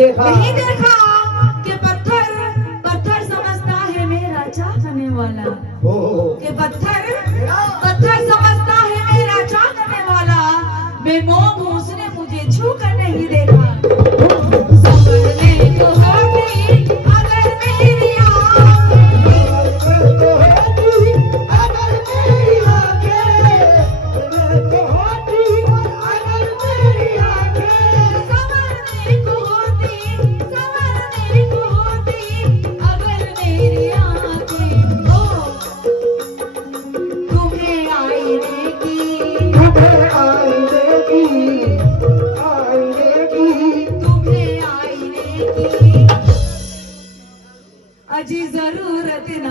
देखा कि पत्थर पत्थर समझता है मेरा चाहने वाला। कि पत्थर समझता है मेरा चाहने वाला। बेमोह हूँ, उसने मुझे छू कर नहीं देखा। संभलने को होती अगर मेरी अजी जरूरत न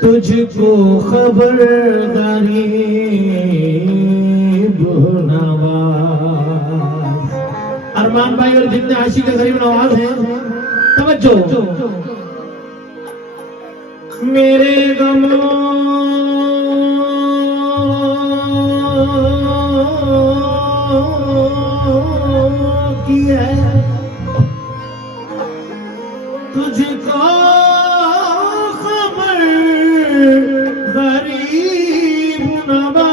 तुझको खबर गरीब नवाज। अरमान भाई और जितने आशिक गरीब नवाज हैं, तवज्जो। मेरे गमों की है तुझको गरीब नवाज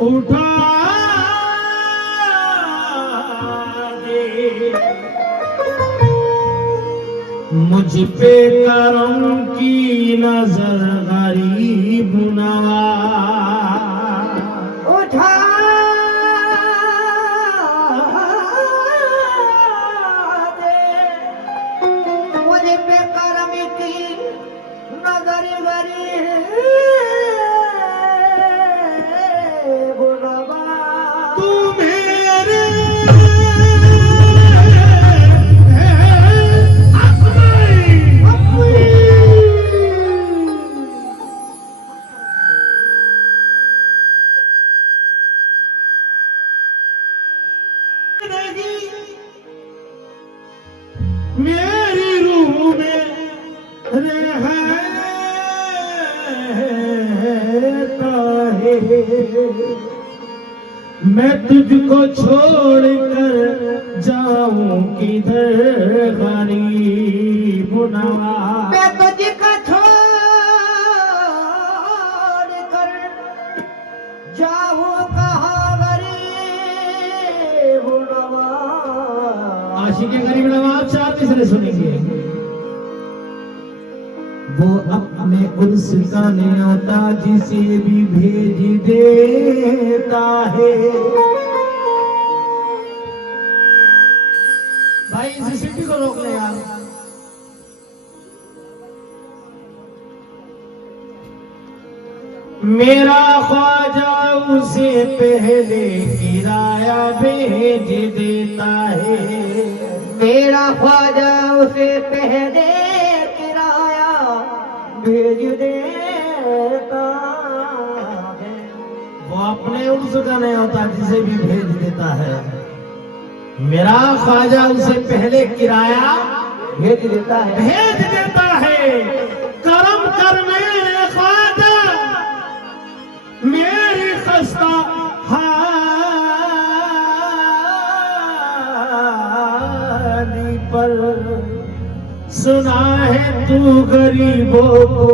उठा दे मुझ पे करम की नजर गरीब नवाज उठा मेरी रूह में रहता है मैं तुझको छोड़ कर जाऊं किधर गरीब नवाज। मैं तुझको छोड़ कर जाऊं कहाँ गरीब नवाज। आशिक़े गरीब नवाज से आप इसने सुनेंगे। वो अपने उर्स का न्योता जिसे भी भेज देता है। भाई इस सिटी को रोक ले यार। मेरा ख्वाजा उसे पहले किराया भेज देता है। मेरा ख्वाजा उसे पहले किराया भेज देता है। वो अपने उर्स का नहीं होता, जिसे भी भेज देता है। मेरा ख्वाजा उसे पहले किराया भेज देता है। भेज देता है। करम कर मेरे ख्वाजा मेरी खस्ता हाली पर, सुना है तू गरीबों को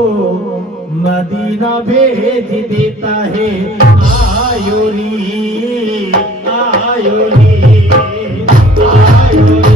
मदीना भेज देता है। आयोरी आयोरी आयोरी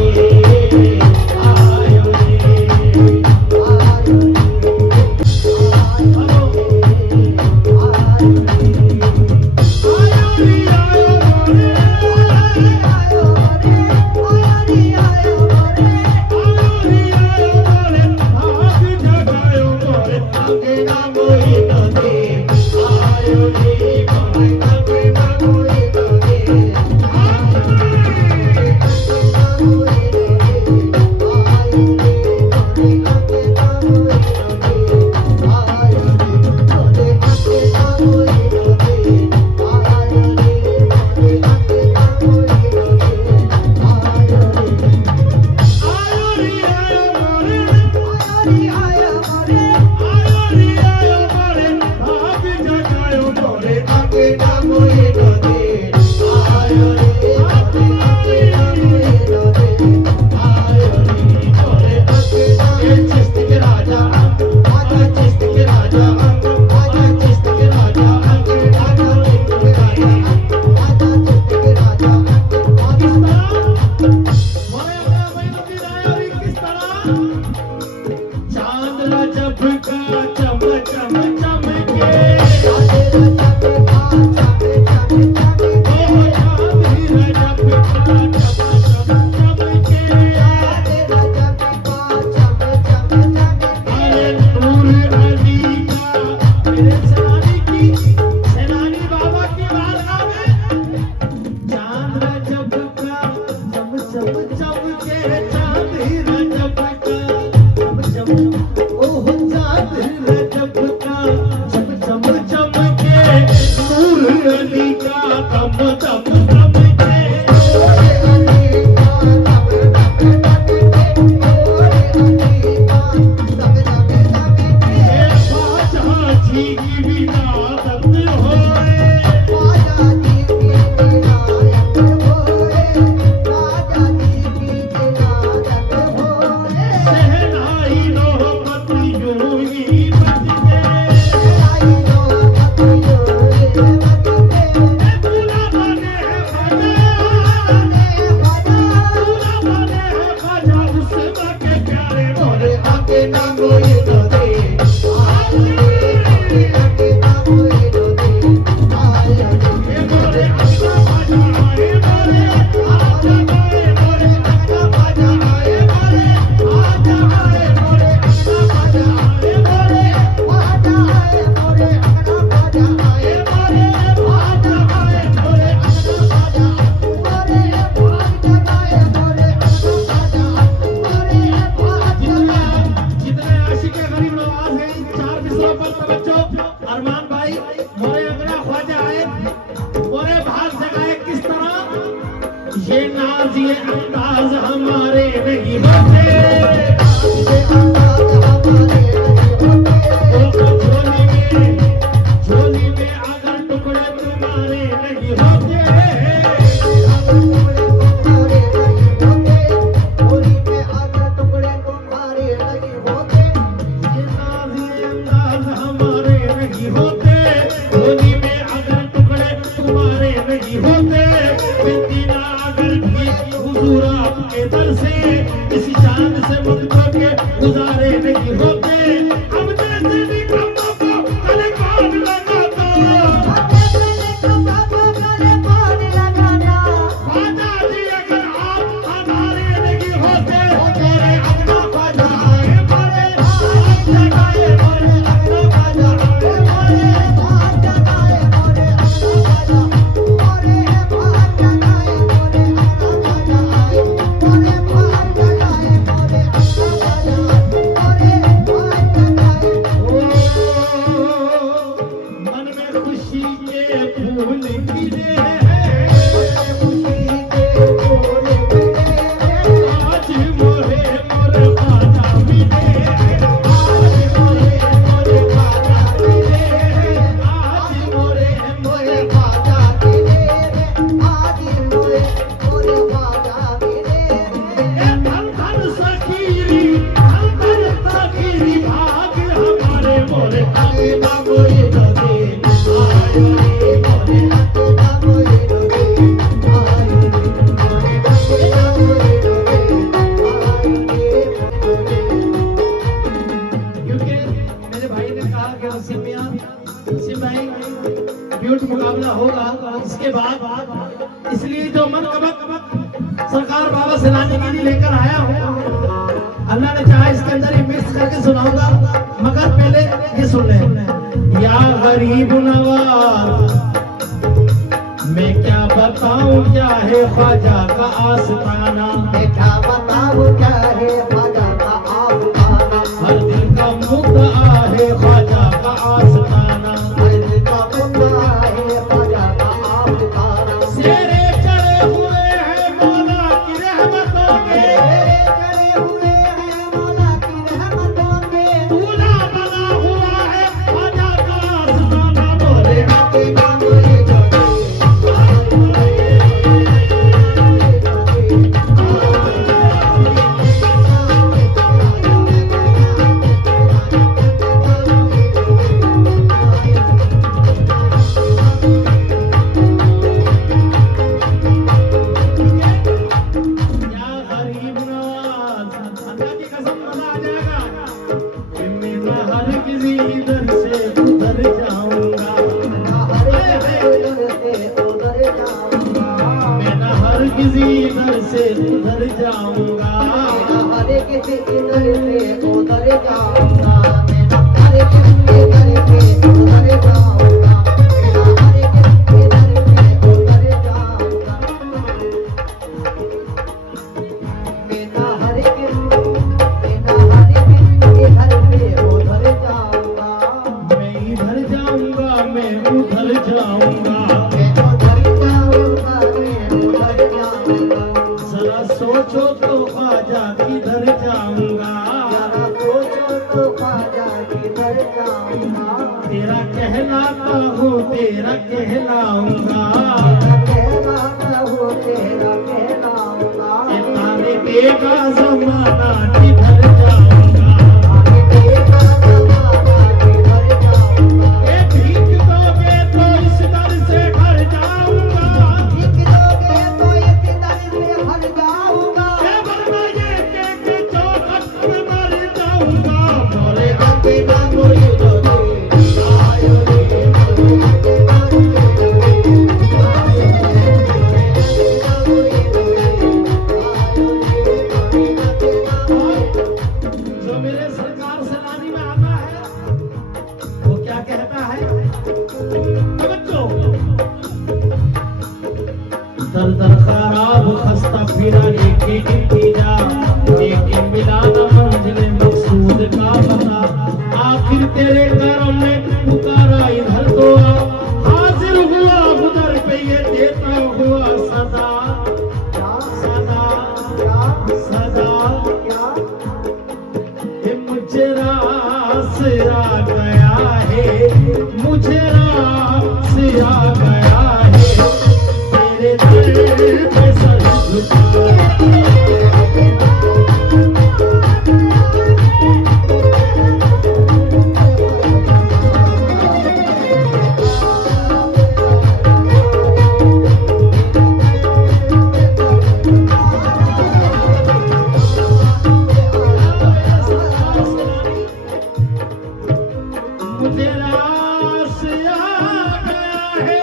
खुशी के फूल खिले खुशी के फूल खिले आज मोरे मोरे खाजा मिले आज मोरे मोरे खाजा खिले आज मोरे मोरे खाजा खिले आज मोरे मोरे खाजा खिले धन धन सखीरी भाग हमारे मोरे आगे ना मोरे रोगे आयो रे मोरे आगे ना मोरे रोगे आयो रे मोरे आगे ना मोरे रोगे आयो रे क्योंकि मेरे भाई ने कहा कि वसीम भाई ब्यूट मुकाबला होगा इसके बाद, इसलिए जो मन कबक सरकार बाबा सिलाने के लिए लेकर आया हूँ। अल्लाह ने चाहा इसके अंदर ही मिक्स करके सुनाऊंगा, मगर पहले ये सुन ले। या गरीब नवाज मैं क्या बताऊं क्या है ख्वाजा का आस्ताना, बेटा बताओ क्या है ख्वाजा का आस्ताना हर दिल का मुद्दा है ख्वाजा का आस्ताना, दिल का मुद्दा है ख्वाजा का आस्ताना सेरे चढ़े हुए हैं मौला की रहमतों के, चढ़े हुए हैं मौला की रहमतों में दूल्हा बना हुआ है ख्वाजा का आस्ताना बोले आगे ना मोरे रोगे क्या गरीब नवाज, अल्लाह की कसम मजा आ जाएगा कि मैं न हरगिज़ इधर से उधर जाऊंगा, मैं न हरगिज़ इधर से उधर जाऊंगा, मैं इधर जाऊंगा मैं उधर जाऊंगा, जरा सोचो तो ख्वाजा किधर जाऊंगा, तेरा कहलाता हूँ तेरा कहलाऊंगा, ये तारे बेगा जमाना किधर जाऊंगा, ये भीख दोगे तो इस दर से घर जाऊंगा, ये वरना ये के चौखट में मर जाऊंगा, मोरे आगे ना मोरे रोगे आयो रे मोरे आगे ना मोरे जो मेरे सरकार सलामी में आता है वो क्या कहता है, तवज्जो। दर दर खराब खस्ता फिराने की इंतजार, लेकिन मिला न मंजिल मकसूद का पता, आखिर तेरे करम ने पुकारा इधर तो आ, हाजिर हुआ उधर पे ये देता हुआ सदा सदा सदा, ये मुझे रास आ गया है, मुझे रास आ गया है, तेरे दर पे सर झुका मुझे रास आ गया है,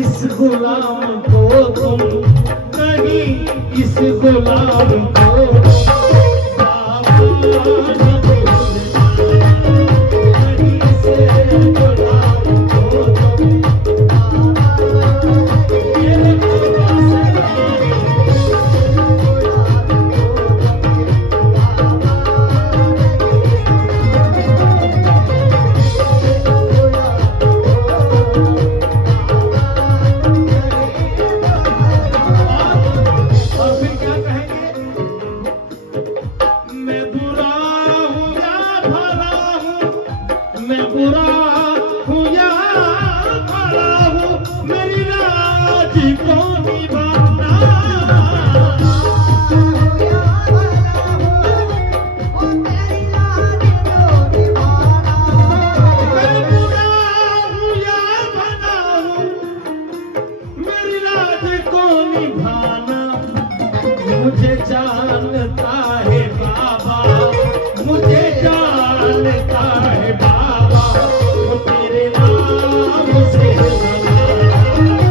इस गुलाम को तुम नहीं, इस गुलाम को बाबा न भूलना, नहीं इस गुलाम को तुम मेरे बाबा और फिर क्या कहेंगे? मैं बुरा हूँ या भला हूँ, मैं बुरा हूँ या भला हूँ, मेरी राज को निभाना। मैं बुरा हूँ या भला हूँ, मेरी राज को निभाना। मुझे जानता है बाबा, मुझे जानता है बाबा, वो तेरे नाम से जमाना।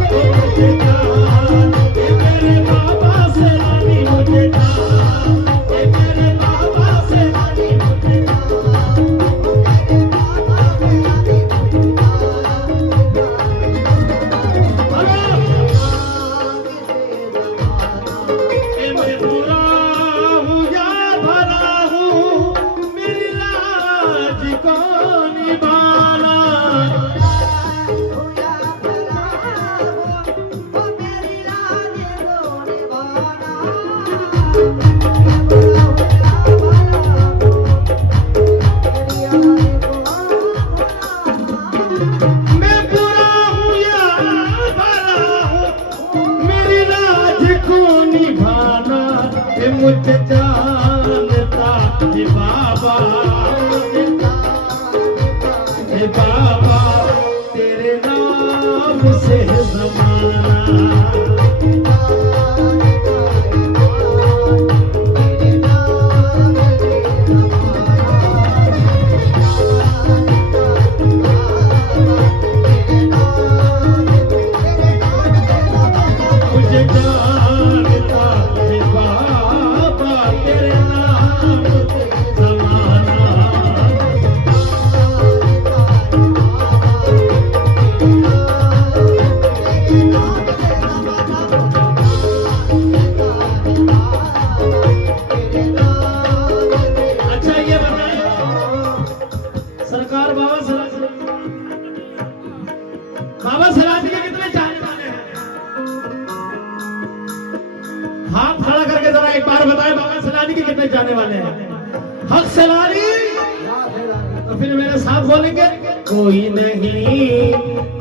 वो मुझे जान, ये मेरे बाबा से रानी मुझे जान, ये मेरे बाबा से रानी मुझे मैं बुरा हूँ या भला हूँ, मेरी लाज को निभाना। मैं बुरा हूँ या भला हूँ, मेरी लाज को निभाना। ये मुझे जानता है बाबा, हे बाबा, तेरे नाम से जमाना। मुझे जानता है बाबा, तेरे नाम से जमाना। अच्छा ये बताइए, सरकार बाबा सलाद के कितने चाहने वाले हैं? हाथ खड़ा करके जरा एक बार बताएं, बाबा सलानी के कितने जाने वाले हैं? हक सलानी। तो फिर मेरे साथ बोलेंगे, कोई नहीं,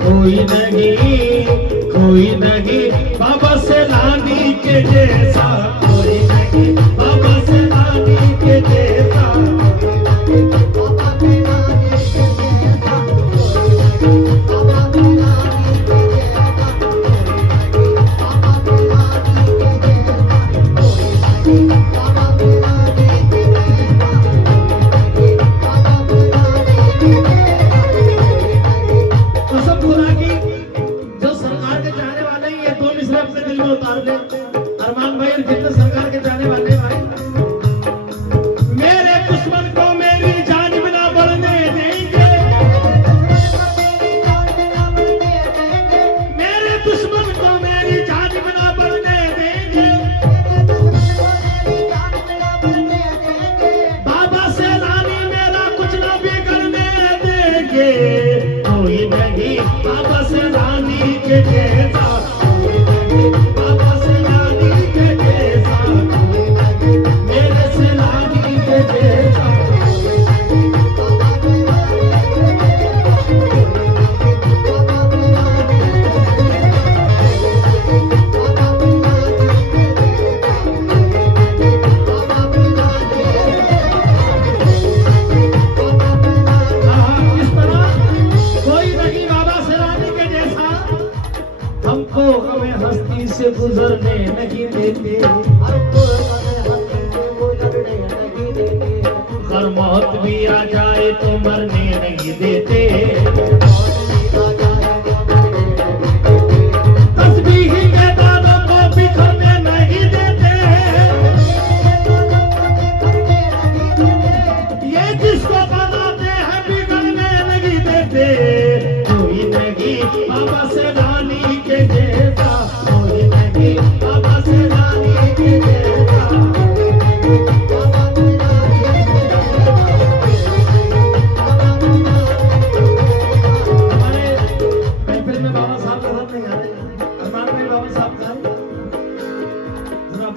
कोई नहीं, कोई नहीं बाबा सलानी के जैसा, कोई नहीं बाबा सलानी के जैसा। कसम खुदा की, जो सरकार के चाहने वाले हैं, ये दो मिसरा अपने दिल में उतार ले। अरमान भाई और जितने सरकार के चाहने वाले हैं भाई, मेरे दुश्मन को मेरी जान बिना बढ़ने देंगे, मेरे दुश्मन को मेरी जान बिना बढ़ने देंगे। बाबा सैलानी मेरा कुछ ना बिगड़ने देंगे, कोई नहीं बाबा सैलानी के जैसा, कोई नहीं बाबा सैलानी के जैसा, कोई नहीं मेरे सैलानी के जैसा। इस तरह कोई नहीं बाबा सैलानी के जैसा, हमको हमें हस्ती से गुजरने नहीं देते। अगर मौत भी आ जाए तो मरने नहीं देते।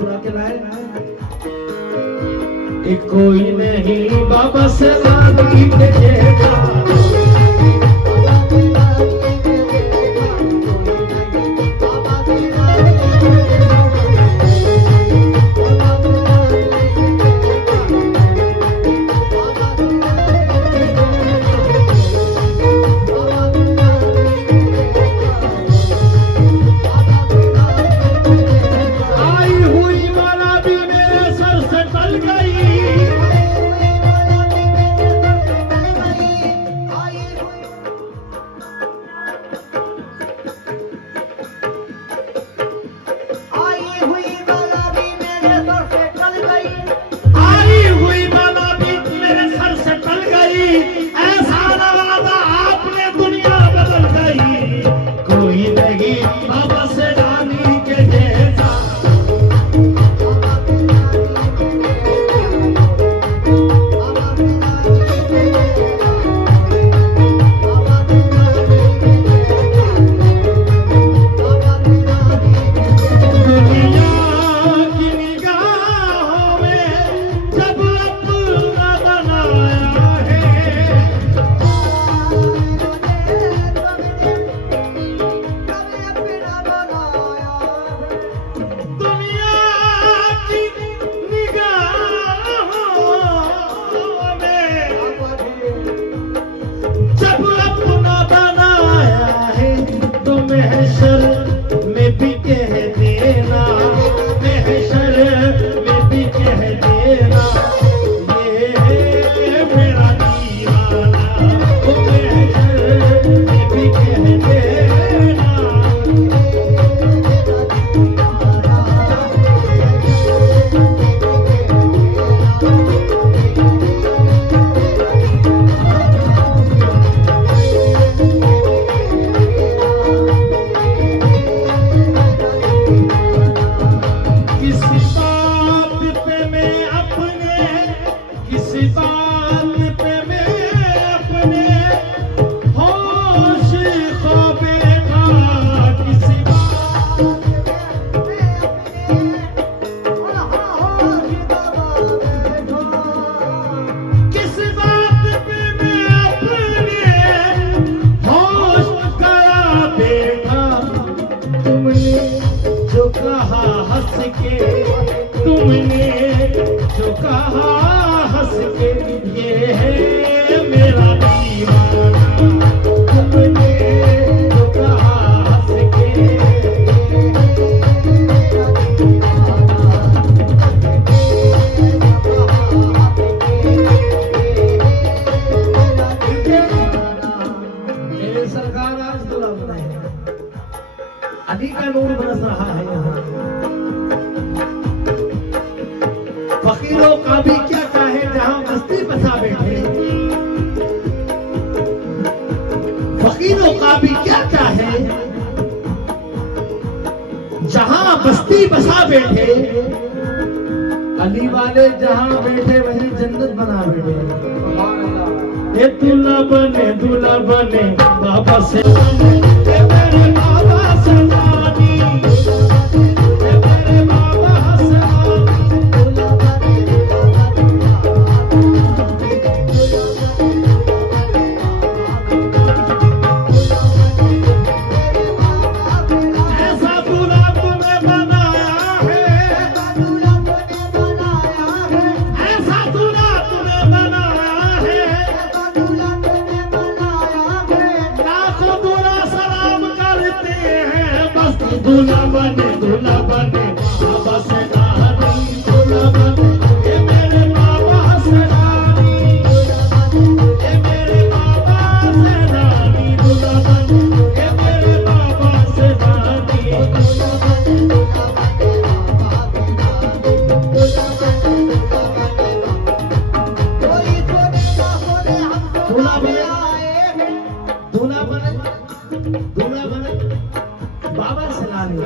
बुला के लाए। एक कोई नहीं बाबा सलामी के जैसा, अली का नूर बरस रहा है यहाँ। फकीरों का भी क्या कहे जहाँ बस्ती बसा बैठे, फकीरों का भी क्या कहे जहाँ बस्ती बसा बैठे, अली वाले जहाँ बैठे वही जन्नत बना बैठे। ये दूल्हा बने बाबा से मेरे बाबा से रानी, मेरे बाबा से ऐसा दूल्हा तूने बनाया है, ऐसा दूल्हा तूने बनाया है, लाखों दूल्हा सलाम करते हैं, बस दूल्हा बने बाबा से रानी, दूल्हा बने ये मेरे बाबा से रानी, ये मेरे बाबा से रानी, दूल्हा बने ये मेरे बाबा से रानी। दूल्हा बने बाबा से रानी।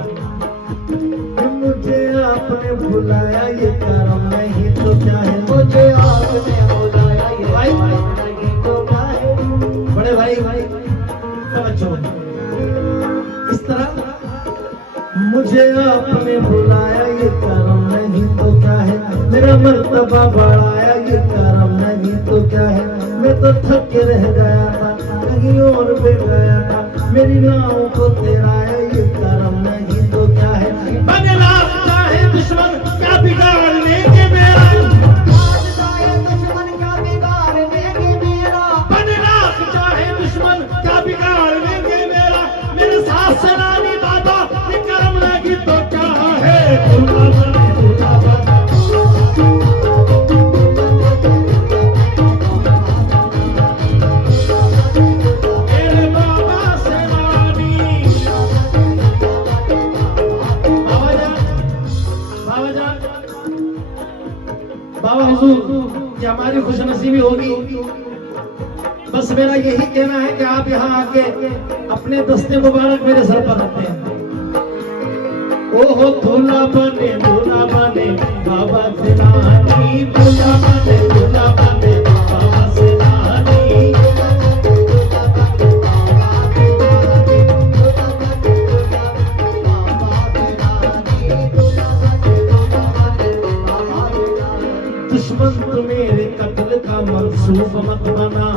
मुझे आपने बुलाया ये करम नहीं तो क्या है, मुझे आपने बुलाया ये करम नहीं तो क्या है। बड़े भाई समझो, इस तरह मुझे आपने बुलाया ये करम नहीं तो क्या है, मेरा मर्तबा बढ़ाया ये करम नहीं तो क्या है। मैं तो थक के रह गया था, कहीं और भी गया था, मेरी नाव को तेराया ये करम नहीं तो क्या है। बदला चाहे दुश्मन क्या बिगाड़ लेंगे मेरा, दुश्मन का बिगाड़ देंगे मेरा, बदला चाहे दुश्मन क्या बिगाड़ लेंगे मेरा। मेरे साथ सलामी बाबा ये करम लगी तो क्या है। दूल्हा बने दूल्हा बने, मेरे बाबा सलामी। बाबा जान, बाबा जान, बाबा हुजूर, ये हमारी खुशनसीबी होगी। बस मेरा यही कहना है कि आप यहाँ आके अपने दस्ते मुबारक मेरे सर पर रखते हैं। ओहो दूल्हा बने बाबा सेनानी, दूल्हा बने बाबा सेनानी। दुश्मन तू मेरे कत्ल का मंसूब मत बना,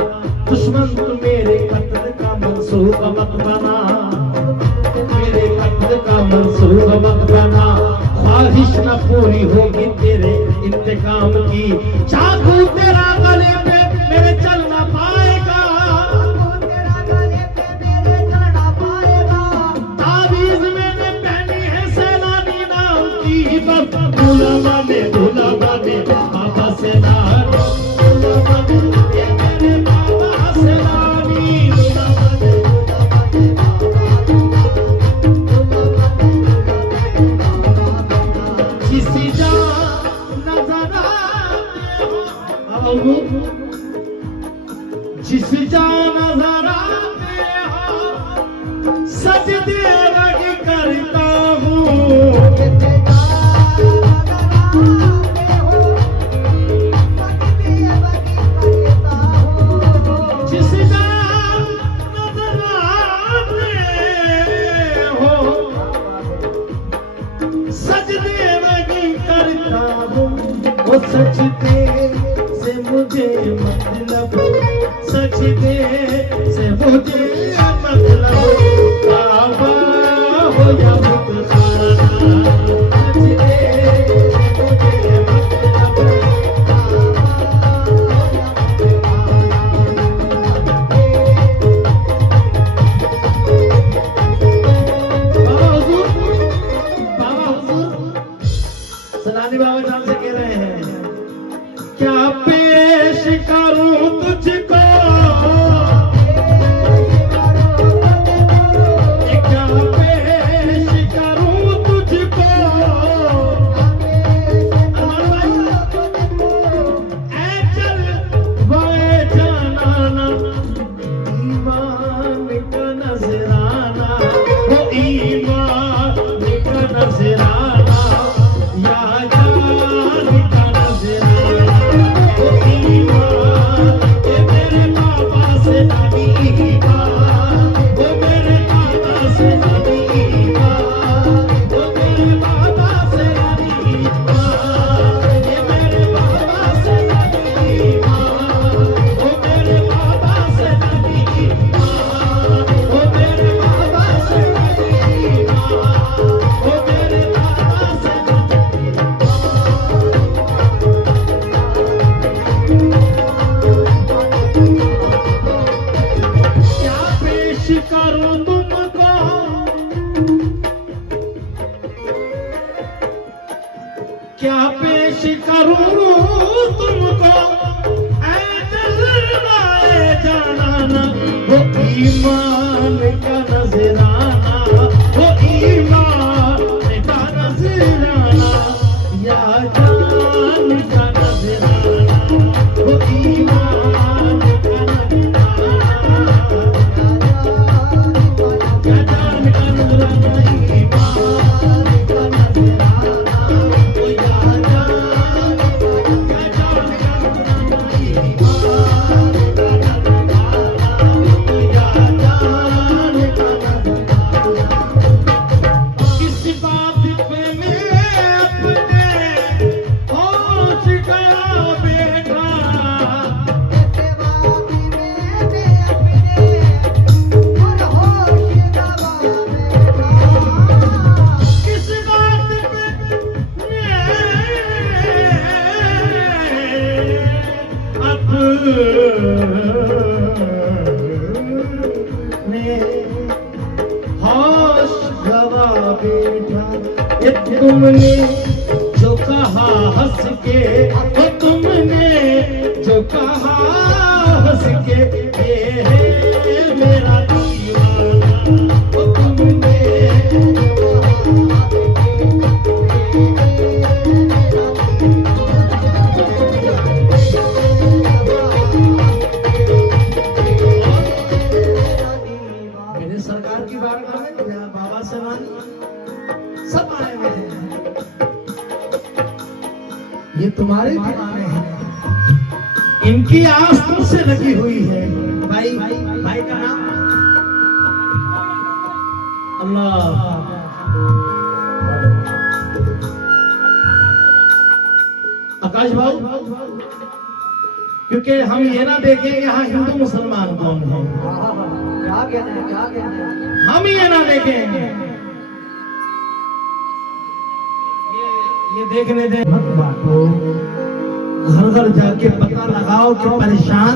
दुश्मन तू मेरे कत्ल का मंसूब मत बना, मेरे कत्ल का मंसूब मत बना। ख्वाहिश न पूरी होगी तेरे इंतकाम की, चाकू तेरा गले पे मेरे चल ना पाएगा, ताबीज मैंने पहनी है सैलानी नाम की। बस दूल्हा बने बाबा सेनानी, दूल्हा बने ये मेरे बाबा सेनानी, दूल्हा बने जिसी जा नजर आते हो, बाबा हुजूर, जिस जा नजर आते हो सजदे लगी करता हूँ। जिस जा नजर आते हो सजदे लगी करता हूँ। वो सजदे से मुझे मतलब, सजदे से मुझे मतलब, बाबा हो या बुतखाना, सजदे से मुझे मतलब, बाबा हुजूर सलानी बाबा जान से कह रहे हैं, क्या पेश करूं तुझको, क्या पेश करूं तुझको, ऐ चल वाए जानाना, ईमान का नजराना, वो ईमान का नजराना, या जान का नजराना, वो ईमान ये मेरे बाबा से नबी ईमान, वो मेरे बाबा से नबी ईमान, वो मेरे बाबा से नबी ईमान, ये मेरे बाबा से नबी ईमान, वो मेरे बाबा से नबी ईमान, वो मेरे बाबा से नबी ईमान, वो मेरे बाबा से क्या पेश करूं तुमको, क्या पेश करूं तुमको, ऐ जलवाए जानाना, वो ईमान का नजराना, वो ईमान का नजराना, या जान का नजराना, वो ईमान का नजराना, या जान का नजराना, ईमान का नजराना, वो या जान, या जान का नजराना, ईमान का नजराना, वो या जान का नजराना। बेटा, ये तुमने जो कहा हंस के, वो तुमने जो कहा हंस के, ये है मेरा दीवाना, वो तुमने मेरे सरकार की बात करें, बाबा साहब सब आए हुए हैं, ये तुम्हारे दीवाने हैं, इनकी आस तुमसे लगी हुई है। भाई भाई का नाम अल्लाह। आकाश भाई, क्योंकि हम ये ना देखें यहाँ हिंदू मुसलमान कौन है, क्या कहते हैं, क्या कहते हैं? हम ये ना देखें, ये देखने दे मत बांटो, घर घर जाके पता लगाओ कि परेशान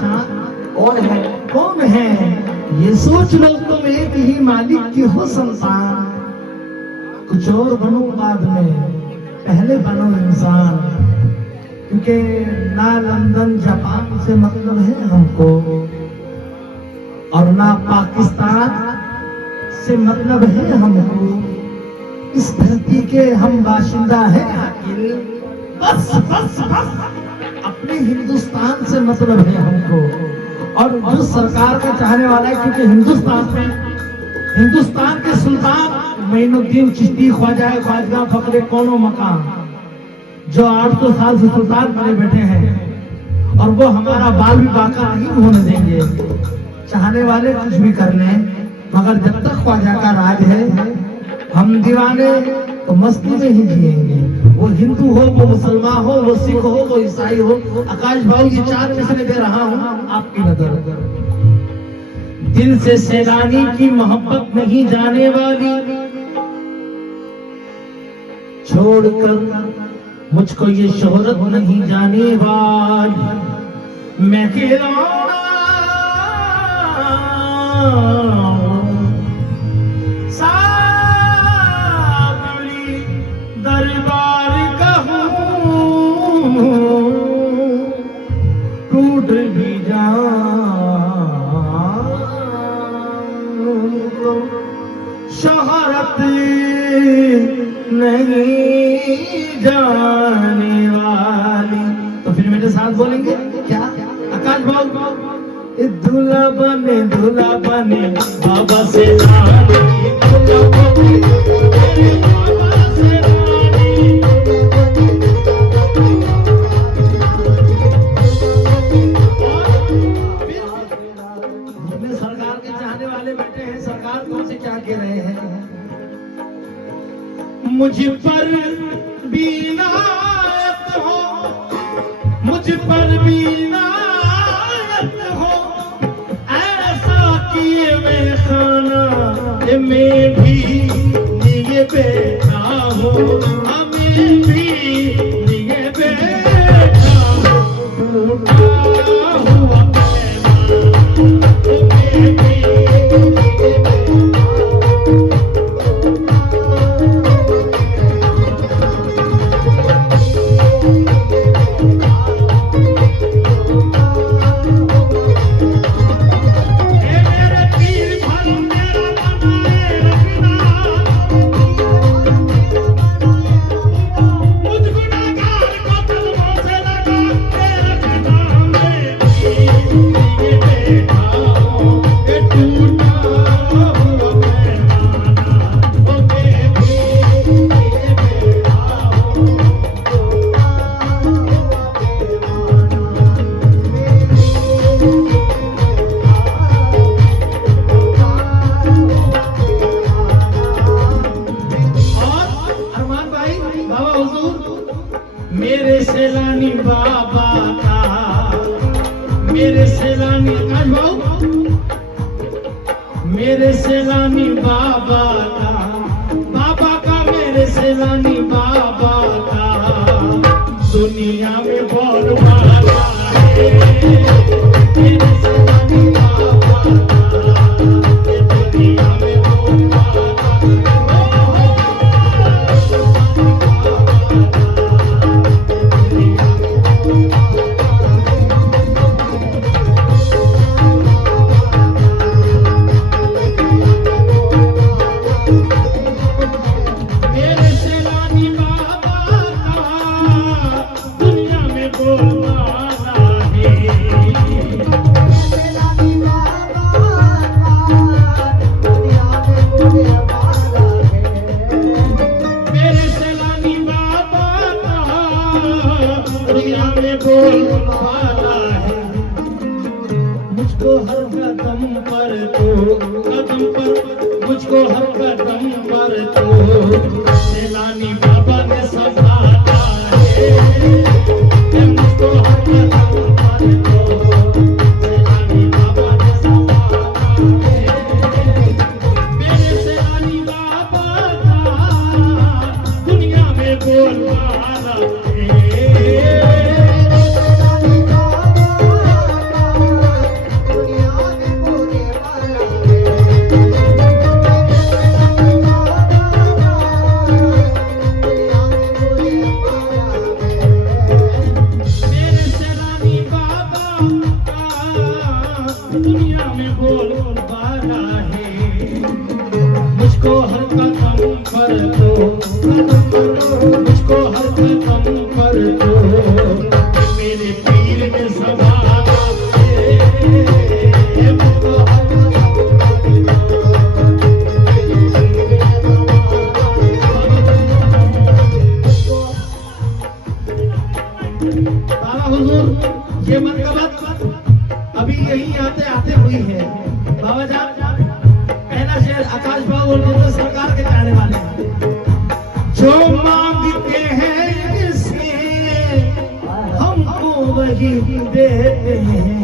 कौन है? कौन है, ये सोच लो तुम एक ही मालिक की हो संतान, कुछ और बनो बाद में, पहले बनो इंसान, क्योंकि ना लंदन जापान से मतलब है हमको, और ना पाकिस्तान से मतलब है हमको, इस धरती के हम बाशिंदा हैं आखिर, बस बस बस अपने हिंदुस्तान से मतलब है हमको। और जो सरकार का चाहने वाला है, क्योंकि हिंदुस्तान में हिंदुस्तान के सुल्तान मोइनुद्दीन चिश्ती ख्वाजा ख्वाजा फकरे कोनो मकाम, जो 800 साल से सुल्तान बने बैठे हैं, और वो हमारा बाल भी बाका नहीं होने देंगे, चाहने वाले कुछ भी कर लें, मगर जब तक ख्वाजा का राज है हम दीवाने तो मस्ती में ही जिएंगे, वो हिंदू हो, वो मुसलमान हो, वो सिख हो, वो ईसाई हो। आकाश भाई, ये 4 मिसरे दे रहा हूँ आपकी नजर, दिल से सैलानी की मोहब्बत नहीं जाने वाली, छोड़कर मुझको ये शोहरत नहीं जाने वाली, मैं खिलौना दरबार का हूँ, टूट भी जाऊं शोहरत नहीं जाने वाली। तो फिर मेरे साथ बोलेंगे क्या? आकाश बाबू, दूल्हा बने बाबा से रानी, दूल्हा बने बाबा से रानी, अपने सरकार के चाहने वाले बैठे हैं, सरकार कौन से क्या कह रहे हैं? मुझ पर बीनायत हो, मुझ पर बीनायत हो, ऐसा किए मैं खाना में भी लिए बैठा हो, हमें भी लिए बैठा हो, टूटा हुआ मेरे सैलानी बाबा का, मेरे सैलानी मेरे सैलानी बाबा का मेरे सैलानी बाबा का, दुनिया में बहुत बड़ा है मेरे सैलानी बाबा का, दुनिया में बहुत बड़ा है। में बोल वाला है, मुझको हर कदम पर मुझको हर कदम पर सैलानी बाबा ने संभाला है, मुझको हर कदम पर सैलानी बाबा ने संभाला है, मेरे सैलानी बाबा का दुनिया में बोल वाला है। दुनिया में बोल वाला है, मुझको हर कदम पर मुझको हर कदम पर मेरे पीर ने संभाला है, मुझको हर बाबा हुजूर ये मनकबत अभी यही आते आते हुई है। बाबा जान पहला शेर आकाश बाबू और नेता सरकार के चाहने वाले हैं। जो मांगते हैं इससे हमको वही देते हैं,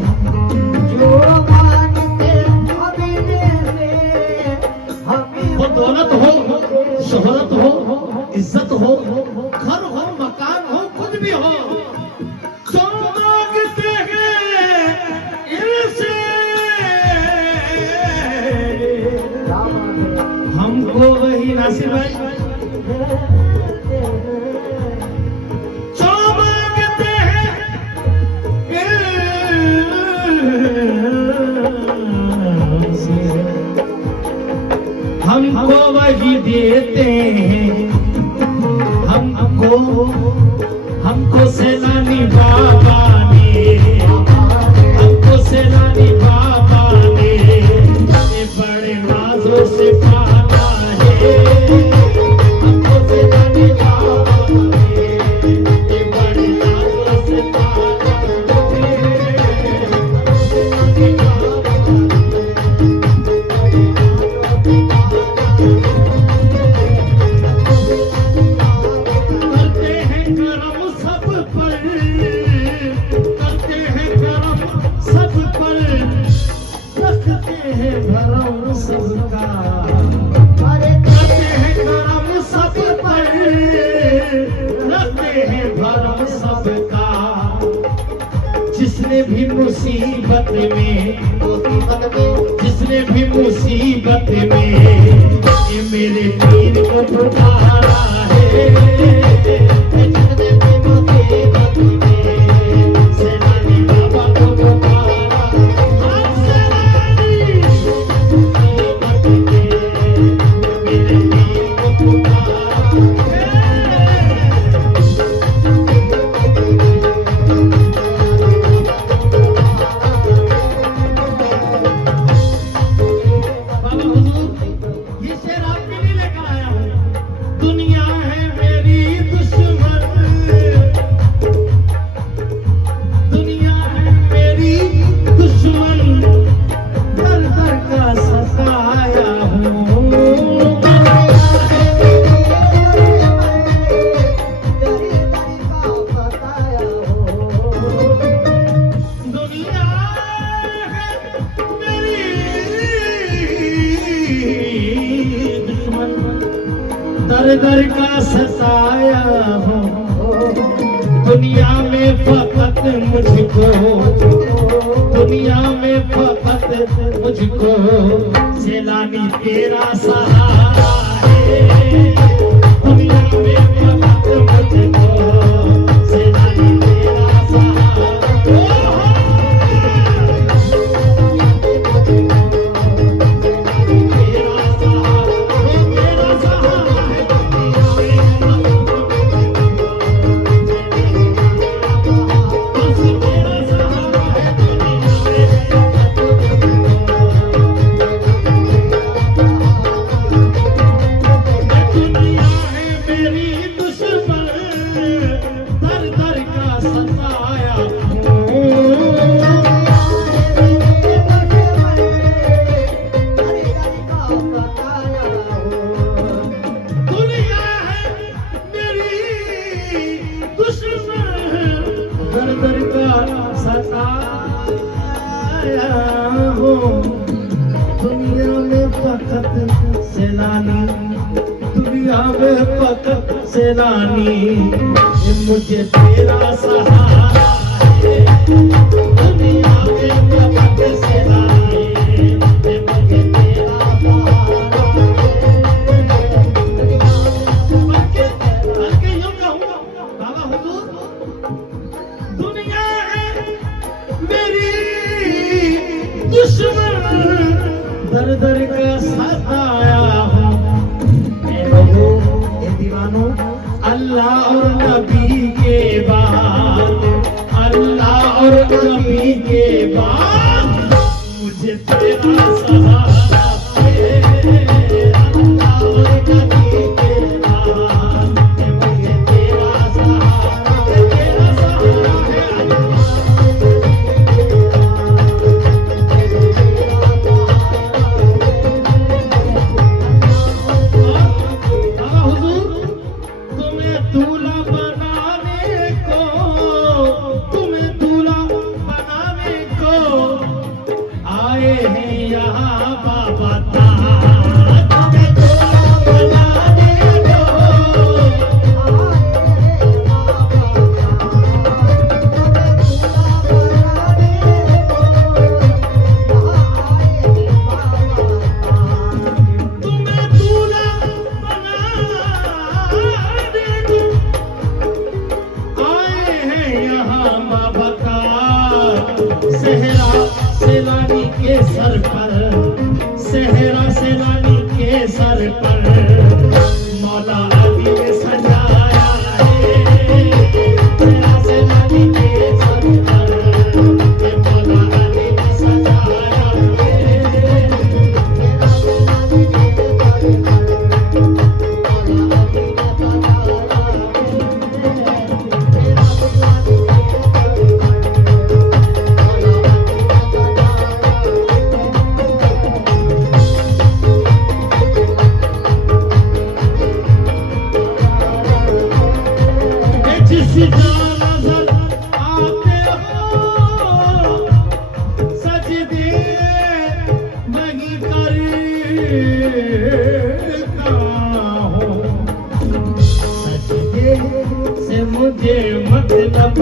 जो मांगते हमें देते हमें, वो दौलत हो, शोहरत हो, इज्जत हो, घर हो, मकान हो, कुछ भी हो, जो मांगते हैं इनसे हमको वही नासिर भाई, जो मांगते हैं इनसे हमको वही देते हैं, हमको सैलानी बाबा ने, हमको सैलानी बाबा ने बड़े नाजों से पाला है, हमको सैलानी बाबा ने बड़े नाजों से पाला करते हैं करम सब पर, करते हैं करम सब पर, रखते हैं भरम सबका, करते हैं करम सब पर, रखते हैं भरम सबका, जिसने भी मुसीबत में, जिसने भी मुसीबत में ये मेरे पीर को पुकारा है, जिसने भी मुसीबत में सैलानी बाबा को पुकारा, हम सैलानी मुसीबत में मेरे पीर को पुकारा है। बाबा हुजूर ये शेर आपके लिए लेकर आया हूँ। दुनिया है मेरी दुश्मन, दुनिया है मेरी दुश्मन, दर दर का सताया हूँ, दुनिया है मेरी दुश्मन, दर दर का सताया हूँ, दुनिया में फकत मुझको, दुनिया में फकत मुझको सैलानी तेरा सहारा है, दुनिया में फकत मुझको सैलानी तेरा सहारा दुनिया सैलानी, दुनिया में फकत सैलानी, मुझे तेरा सहारा है। दुनिया में फकत सैलानी, मुझे तेरा सहारा है। बल्कि यूं कहूं बाबा हुजूर, दुनिया है मेरी दुश्मन, दर दर का सताया हूँ। ए लोगों, ए दीवानों, अल्लाह और नबी के बाद, अल्लाह और नबी के बाद मुझे तेरा सहारा है। अल्लाह और नबी के बाद मुझे तेरा सहारा है, तेरा सहारा है। सहरा सैलानी के सर पर, सहरा सैलानी के सर पर मौला अली ने सजाया है। सहरा सैलानी के सर पर मौला अली ने सजाया है। मुझे मतलब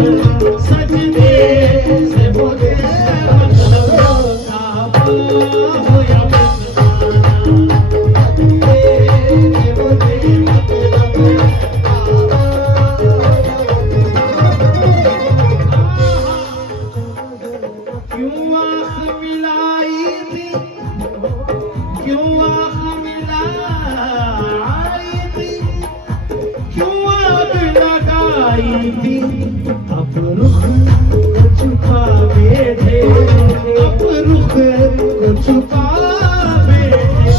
सजदे से मुझे मतलब काबा हो या मस्ताना, सजदे से मुझे मतलब क्यों आँख मिलाई थी, क्यों आँख मिलाई थी, क्यों आग लगाई थी। अब रुख को छुपा बैठे, अब रुख को छुपा बैठे।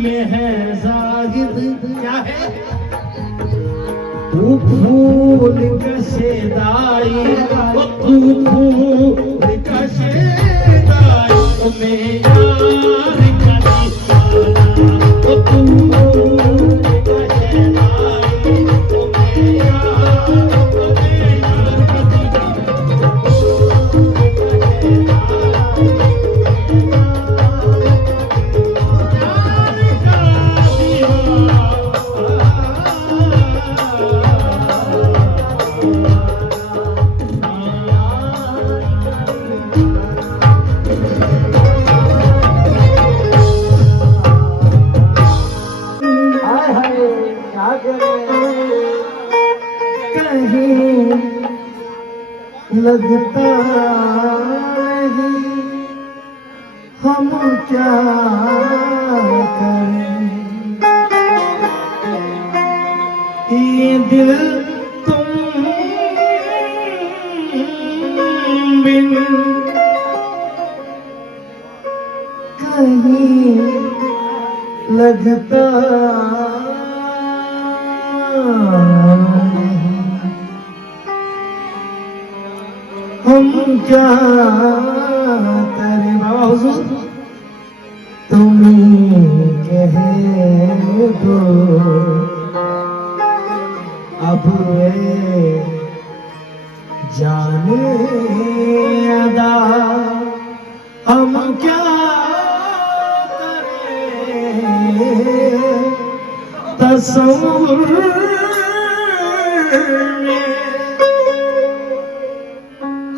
में है जाहिद क्या है, तू फूल कशेदाई, तू फूल कशेदाई, मैं यार का दीवाना, तू फूल कशेदाई, मैं यार का लगता नहीं, हम क्या करें, ये दिल तुम बिन कहीं लगता हम क्या करें बाबा हुजूर, तुम कह दो अब ये जाने अदा हम क्या करें, तस्वीर में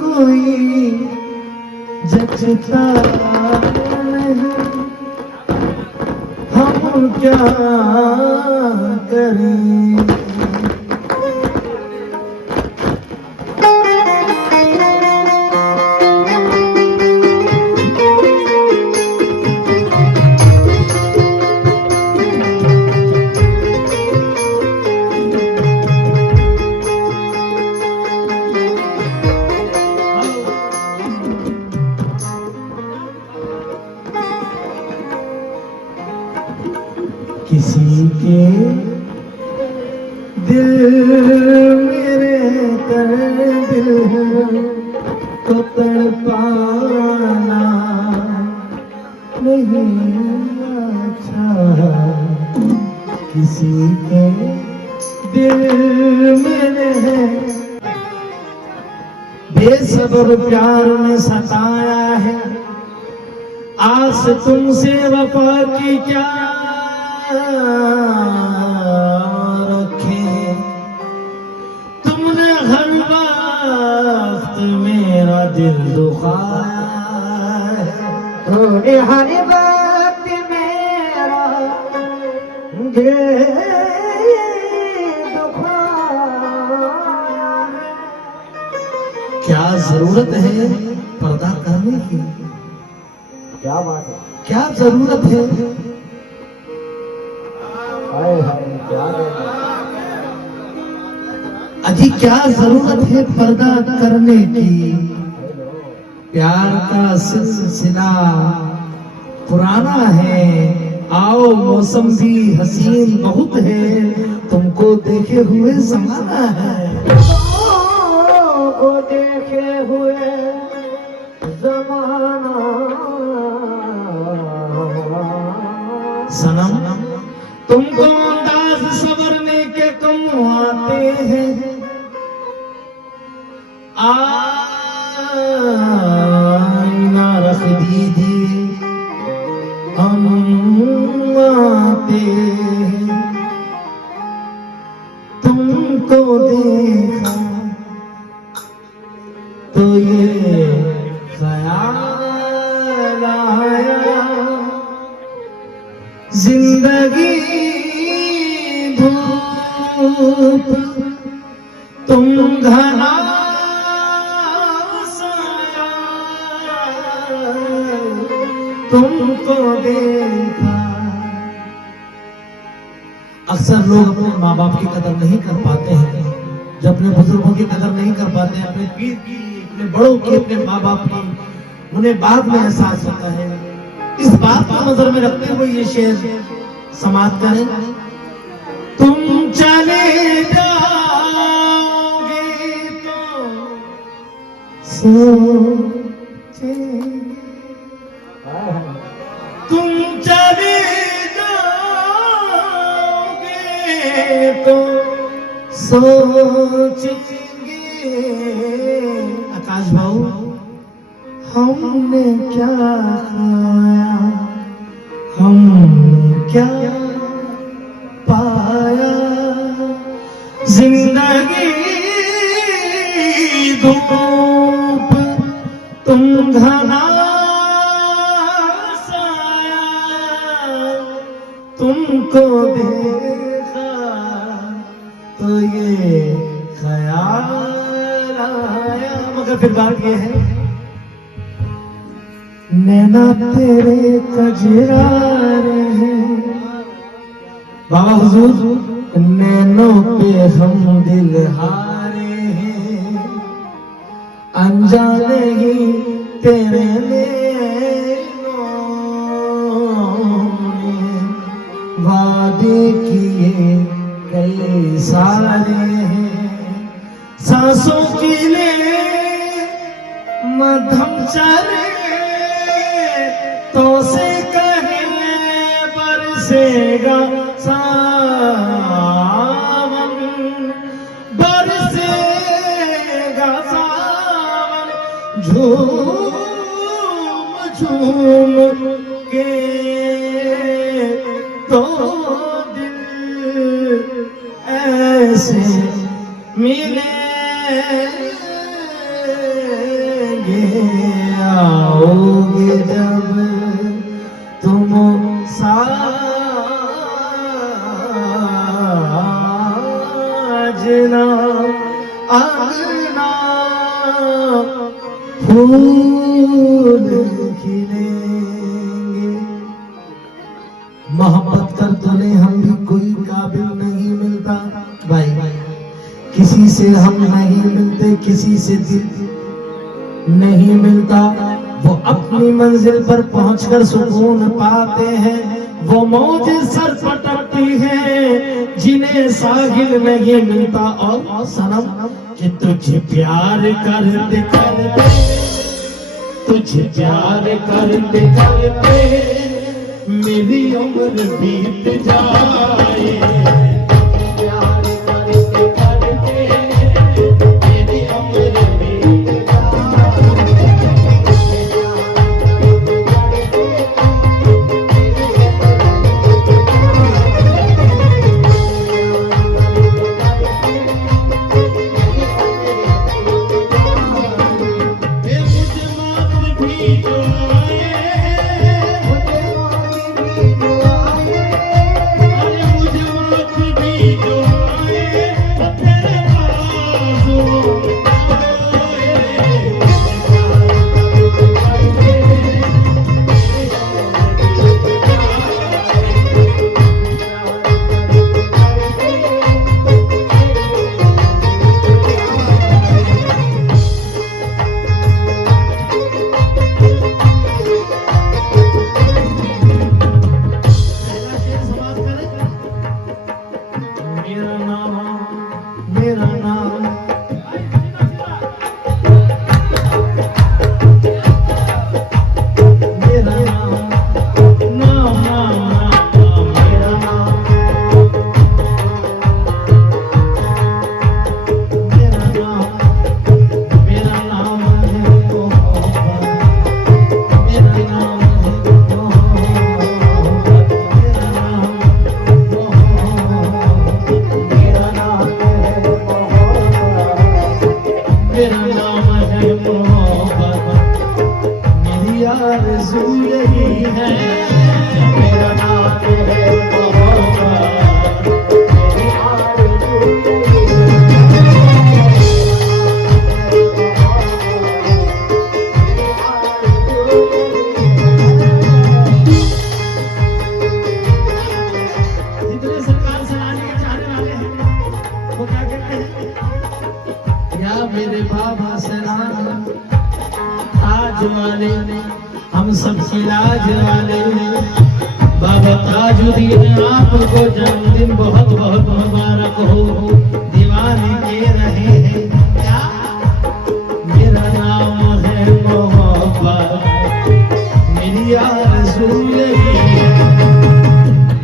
कोई जचता नहीं, हम क्या करें। किसी के दिल मेरे कर दिल तो तड़पाना नहीं अच्छा, किसी के दिल मेरे बेसब्र प्यार में सताया है, आस तुमसे वफा की क्या रखे, तुमने हर वक्त मेरा दिल दुखाया है, तूने हर वक्त मेरा दिल दुखाया है। क्या जरूरत है पर्दा करने की, क्या बात है, क्या जरूरत है, हाय हाय क्या कहना। अजी क्या जरूरत है पर्दा करने की, प्यार का सिलसिला पुराना है, आओ मौसम भी हसीन बहुत है, तुमको देखे हुए ज़माना है, को देखे हुए ज़माना। सनम तुमको अंदाज संवरने के कम आते हैं, आईना रख दीजिए हम आते हैं, तुमको देखा तो ये ख्याल आया, जिंदगी धूप तुम घना साया, तुमको देखा। अक्सर लोग अपने माँ बाप की कदर नहीं कर पाते हैं, जब अपने बुजुर्गों की कदर नहीं कर पाते हैं, अपने पीर की, अपने बड़ों की, अपने माँ बाप की, उन्हें बाद में एहसास होता है। इस बात को नजर में रखते हुए ये शेर समाप्त करें। तुम चले जाओगे तो सोचेंगे, तुम चले जाओगे तो सोचेंगे। आकाश भाऊ हमने क्या खाया, हमने क्या पाया, जिंदगी धूप तुम घना साया, तुमको देखा तो ये ख्याल आया। मगर फिर बात ये है, नैना तेरे कजरारे हैं बाबा हुजूर, नैनों पे हम दिल हारे हैं, अनजाने ही तेरे नैनों ने वादे किए कई सारे हैं, सांसों की ले मध्यम चले तो से कहे बरसेगा सावन, बरसेगा सावन झूम झूम के तो दिल ऐसे मिलेंगे, आओगे जब तुम साजना, आना फूल खिलेंगे। मोहब्बत कर तुले हम भी कोई काबिल नहीं मिलता भाई, किसी से हम नहीं मिलते, किसी से दिल नहीं मिलता। वो अपनी मंजिल पर पहुंचकर सुकून पाते हैं, वो मौज सर पटकती है जिन्हें साहिल नहीं मिलता। और सनम कि तुझे प्यार करते करते, तुझे प्यार करते करते मेरी उम्र बीत जाए, प्यार करते करते मेरी उम्र बीत हम सबकी लाज वाले बाबा ताजुद्दीन, आपको जन्मदिन बहुत बहुत मुबारक हो। दीवाने के रहे हैं क्या, मेरा नाम है मोहब्बत, मेरी आरज़ू यही है,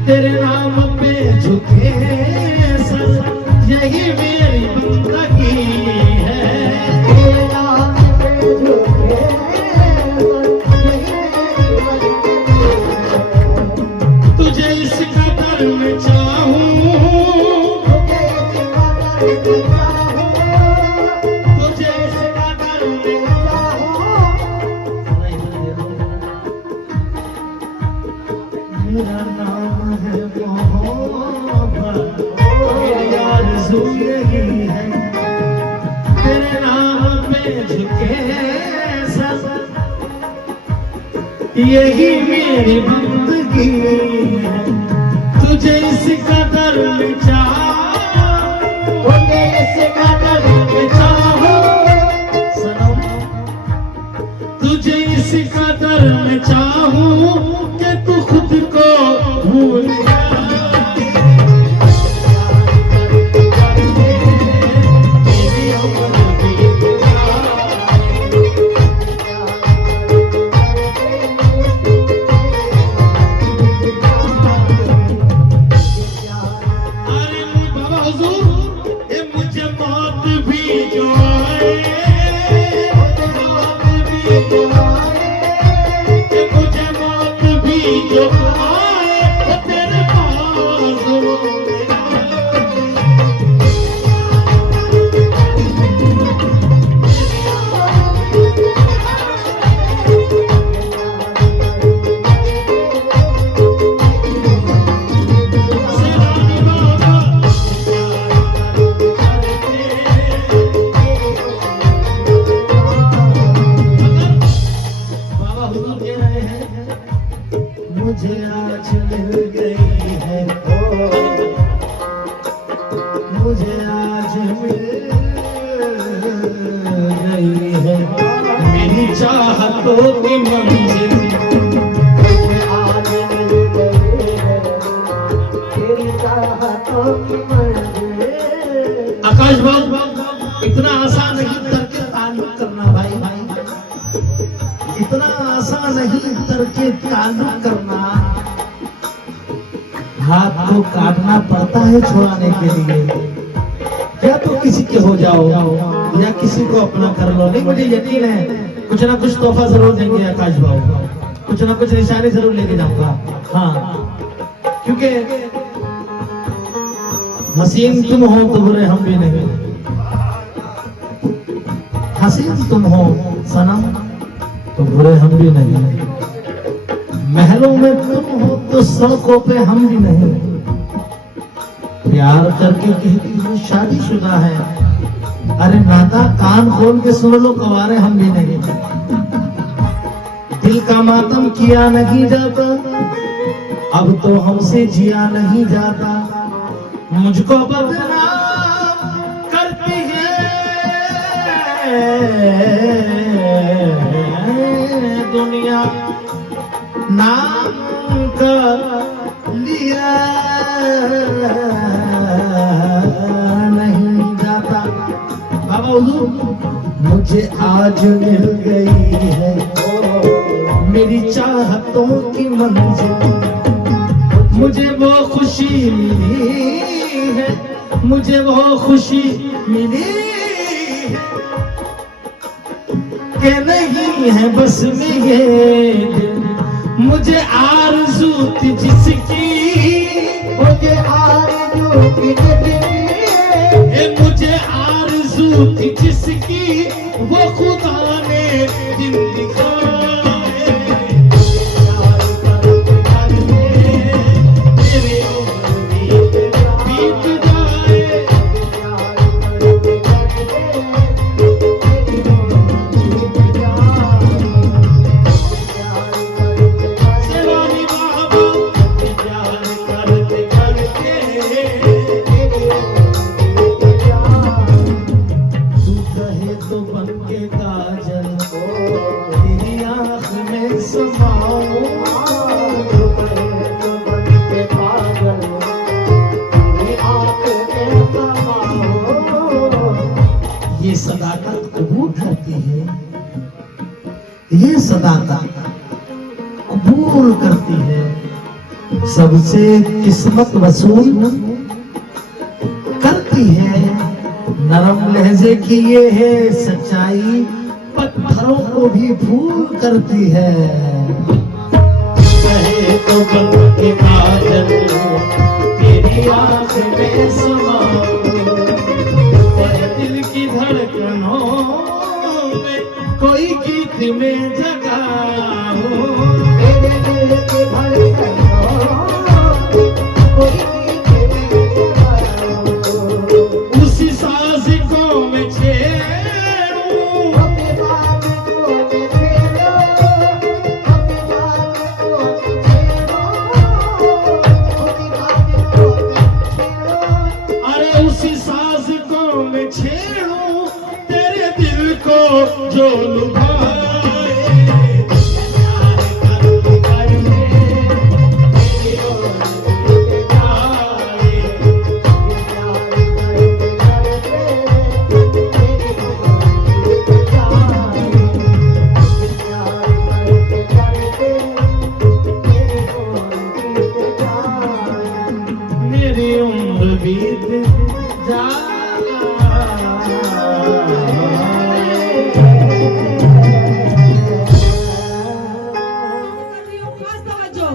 तेरे नाम पे झुके सर, यही मेरी बंदगी है, तेरे नाम पे झुके तुझे इस कदर में चाहूं, तुझे इस कदर में चाहूं, मेरा नाम है मोहब्बत, मेरी आरज़ू यही है, तेरे नाम पे झुके सर, यही मेरी बंदगी है, तुझे इस कदर में चाहूं, तुझे इस कदर में चाहूं, सनम तुझे इस कदर में चाहूं कि तू खुद को भूल जो आए तेरे पास वो मेरा मुझे आज मिल गई है मुझे आज मिल गई है मेरी चाहतों की मंजिल मुझे आज मिल गई है तेरी चाहतों की मंजिल। आकाश बाबू इतना आसान नहीं तरके ताल्लुक करना भाई भाई इतना आसान नहीं तरके ताल्लुक करना हाथ को काटना पड़ता है छुड़ाने के लिए या तो किसी के हो जाओ या किसी को अपना कर लो। नहीं मुझे यकीन है कुछ ना कुछ तोहफा जरूर देंगे आकाश बाबू कुछ ना कुछ निशानी जरूर लेके जाऊंगा। हाँ क्योंकि हसीन तुम हो तो बुरे हम भी नहीं हसीन तुम हो सनम तो बुरे हम भी नहीं महलों में तुम हो तो सड़कों पे हम भी नहीं प्यार करके कहती हूँ शादीशुदा है अरे नाता कान खोल के सुन लो कवारे हम भी नहीं दिल का मातम किया नहीं जाता अब तो हमसे जिया नहीं जाता मुझको बदनाम करती है दुनिया नाम का लिया नहीं जाता। बाबा उल्लू मुझे आज मिल गई है मेरी चाहतों की मंजिल मुझे वो खुशी मिली है मुझे वो खुशी मिली है कि नहीं है बस में ये दिल मुझे आरज़ू थी जिसकी मुझे आरज़ू थी जिसकी मुझे आरज़ू थी जिसकी वो खुदा ने दिन दिखाए मेरे बीत जाए सेवानी बाबा प्यार करते करते तू कहे तो बन के काजल तेरी आँख में समाओ ये सदाकत कबूल करती है ये सदाकत कबूल करती है सबसे किस्मत वसूल करती है नरम लहजे की ये है सच्चाई पत्थरों को भी फूल करती है कहे तो बन के काजल तेरी आँख में समाओ दिल की धड़कनों में कोई गीत में जगाओ तेरे दिल की धड़कनों कोई गीत में जगाओ उसी साज को मैं छेड़ूं अपने साथ को मैं छेड़ो अपने साथ को मैं छेड़ो उसी साथ को मैं छेड़ो अरे उसी साज को मैं छेड़ूं तेरे दिल को जो लुभाए मेरी उम्र बीत खास तवज्जो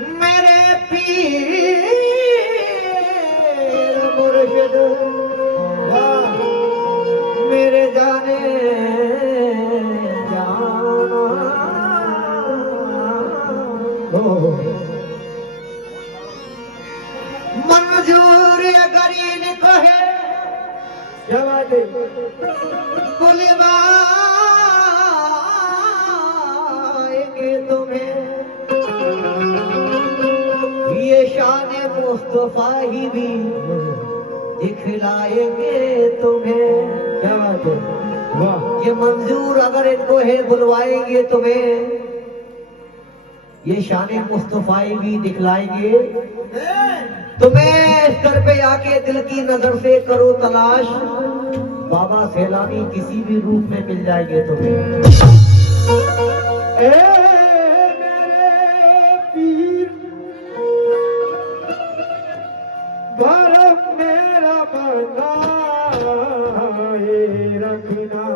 मेरे पीर मुर्शिद वाह मेरे जाने मंजूर अगर इनको है बुलवाएंगे तुम्हें ये शान मुस्तफा ही भी दिखलाएंगे तुम्हें। क्या बात है वाह ये मंजूर अगर इनको है बुलवाएंगे तुम्हें ये शान मुस्तफाई भी दिखलाएंगे तुम्हें। इस दर पे आके दिल की नजर से करो तलाश बाबा सैलानी किसी भी रूप में मिल जाएंगे तुम्हें। ए मेरे पीर भरम मेरा बनाए रखना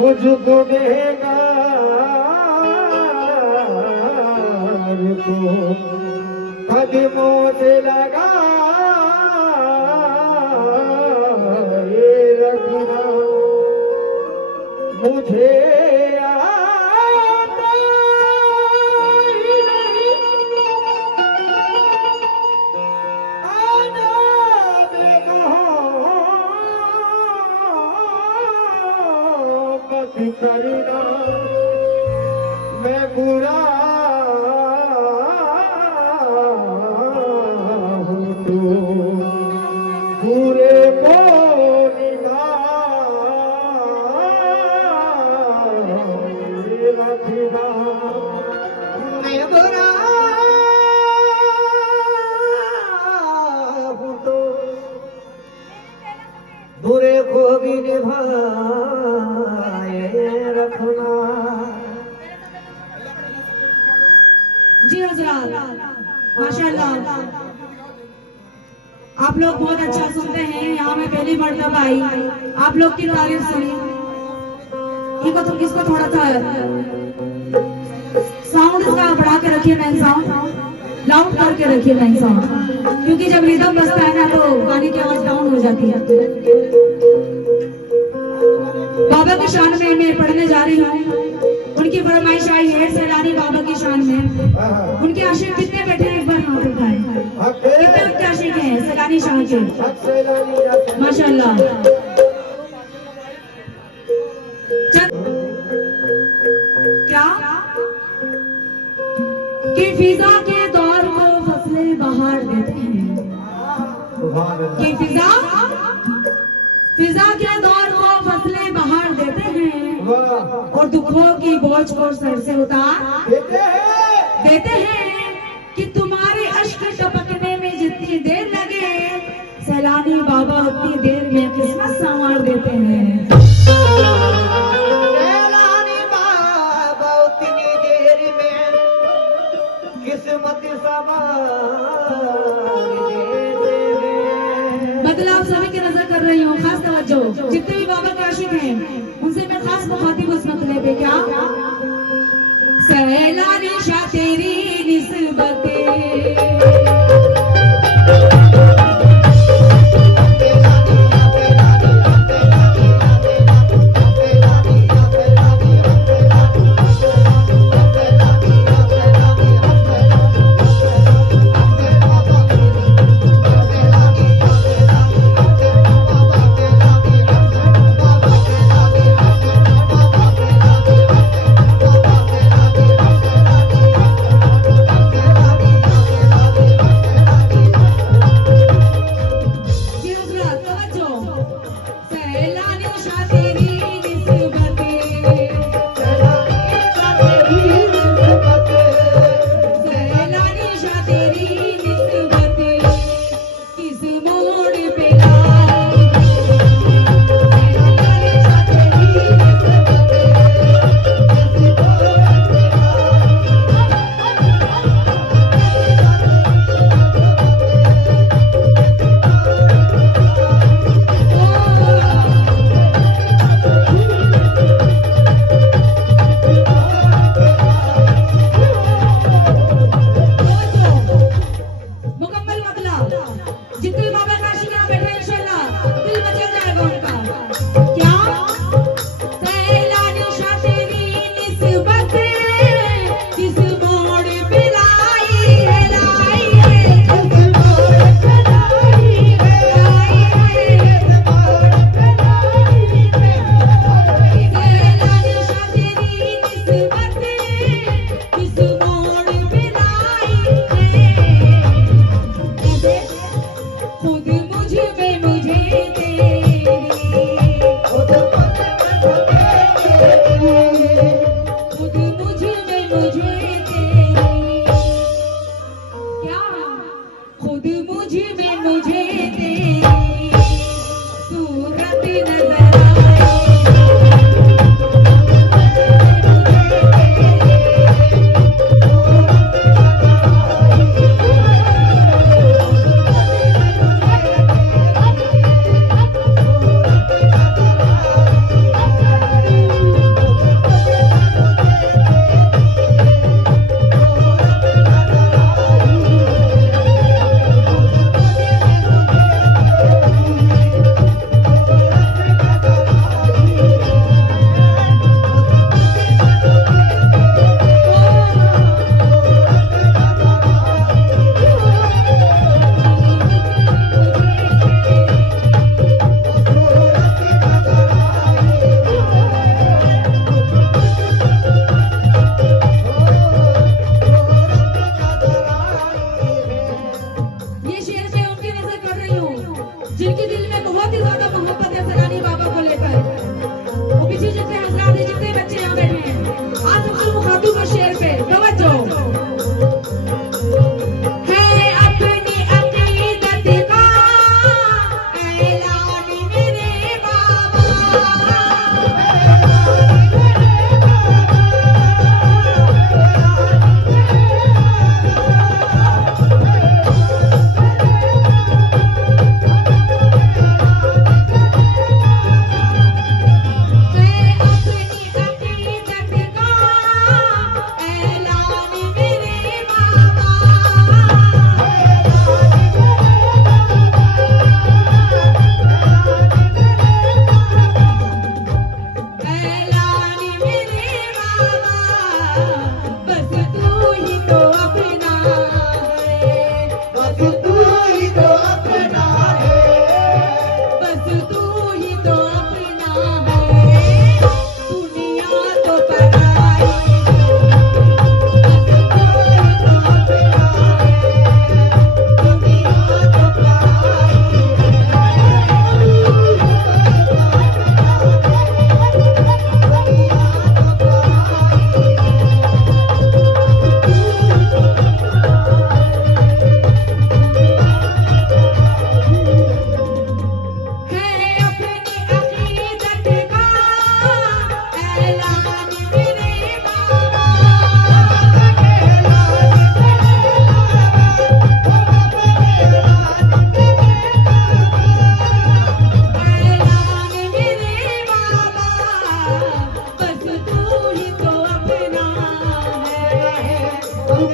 मुझको देगा को कदमों से लगा रखना मुझे आता ही नहीं आदाब मोहब्बत करना मैं बुरा पूरे को रखना मैं बुरा हूँ तो बुरे को भी निभाए रखना। जी हजरात माशाल्लाह आप लोग बहुत अच्छा सुनते हैं। यहाँ मैं पहली मर्तबा आई आप लोग की तारीफ सुनी। इनको तो किसको थोड़ा सा साउंड इसका बढ़ा के रखिए मैन साउंड लाउड करके रखिए मैन साउंड क्योंकि जब रिदम बजता है ना तो गाने की आवाज डाउन हो जाती है। बाबा की शान में मैं पढ़ने जा रही हूँ। उनकी फरमाइश आई है सैलानी बाबा की शान में। उनके आशिक कितने बैठे हैं एक बार हाथ उठाएं। कितने उनके आशिक हैं सैलानी शान के माशाल्लाह। क्या कि फिजा के दौर को फसलें बहार देते हैं कि फिजा के दौर को फसलें बहार देते हैं और दुखों की बोझ को सर से उतार देते हैं कि तुम्हारे अश्क टपकने में जितनी देर लगे सैलानी बाबा उतनी देर में किस्मत संवार देते हैं। सैलानी बाबा उतनी देर में किस्मत संवार देते हैं। मतलब आप सभी की नजर कर रही हूँ खास तवज्जो जितने भी बाबा के आशिक हैं उनसे मैं खास मुखातिब उस मसले पे क्या सैलानी शाह तेरी निस्बतें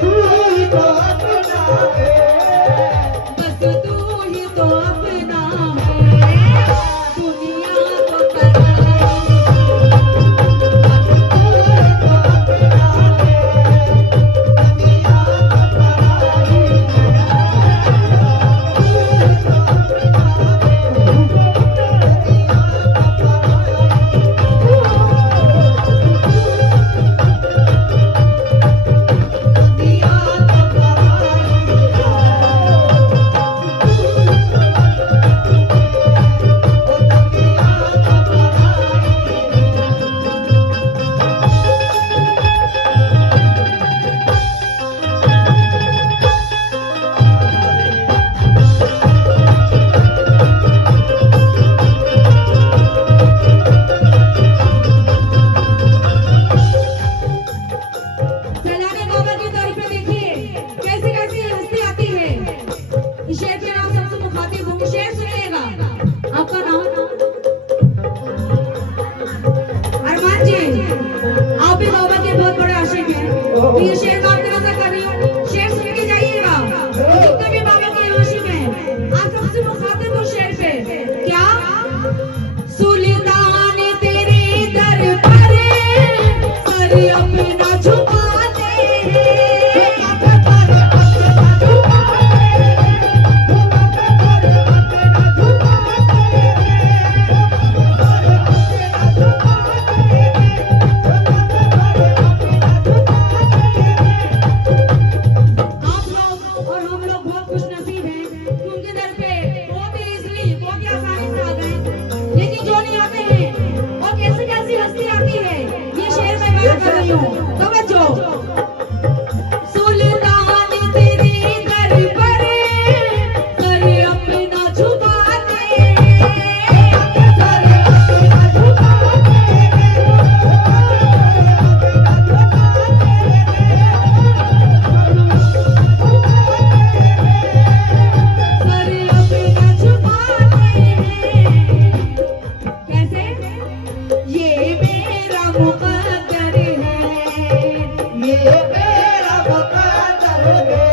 तू ही तो अपना है बस तू ही तो अपना है दुनिया तो पराई सैलानी बाबा की तरफ पे देखिए कैसी कैसी हस्ती आती है। इस शेर के नाम सबसे मुखातिब होंगे। शेर सुनिएगा। आपका नाम अरमान जी, आप भी बाबा के बहुत बड़े आशिक हैं। तो ये शेर मैं आपकी नजर कर रही हूँ, शेर सुन के जाइएगा। जितने भी बाबा के आशिक हैं आप सबसे मुखातिब हो शेर पे। क्या सुल्तान तेरे दर पर सर अपना झुकाते आप लोग और हम लोग बहुत खुशनसीब हैं कि उनके दर पे बहुत ही इजीली बहुत ही आसानी से आ गए। लेकिन जो नहीं आते हैं और कैसी कैसी हस्ती आती है ये शेर में बयान कर रही हूँ। तवज्जो। सुल्तान तेरे दर पर सर अपना झुकाते सर अपना झुकाते कैसे ये मेरा मुकद्दर है ये मेरा मुकद्दर है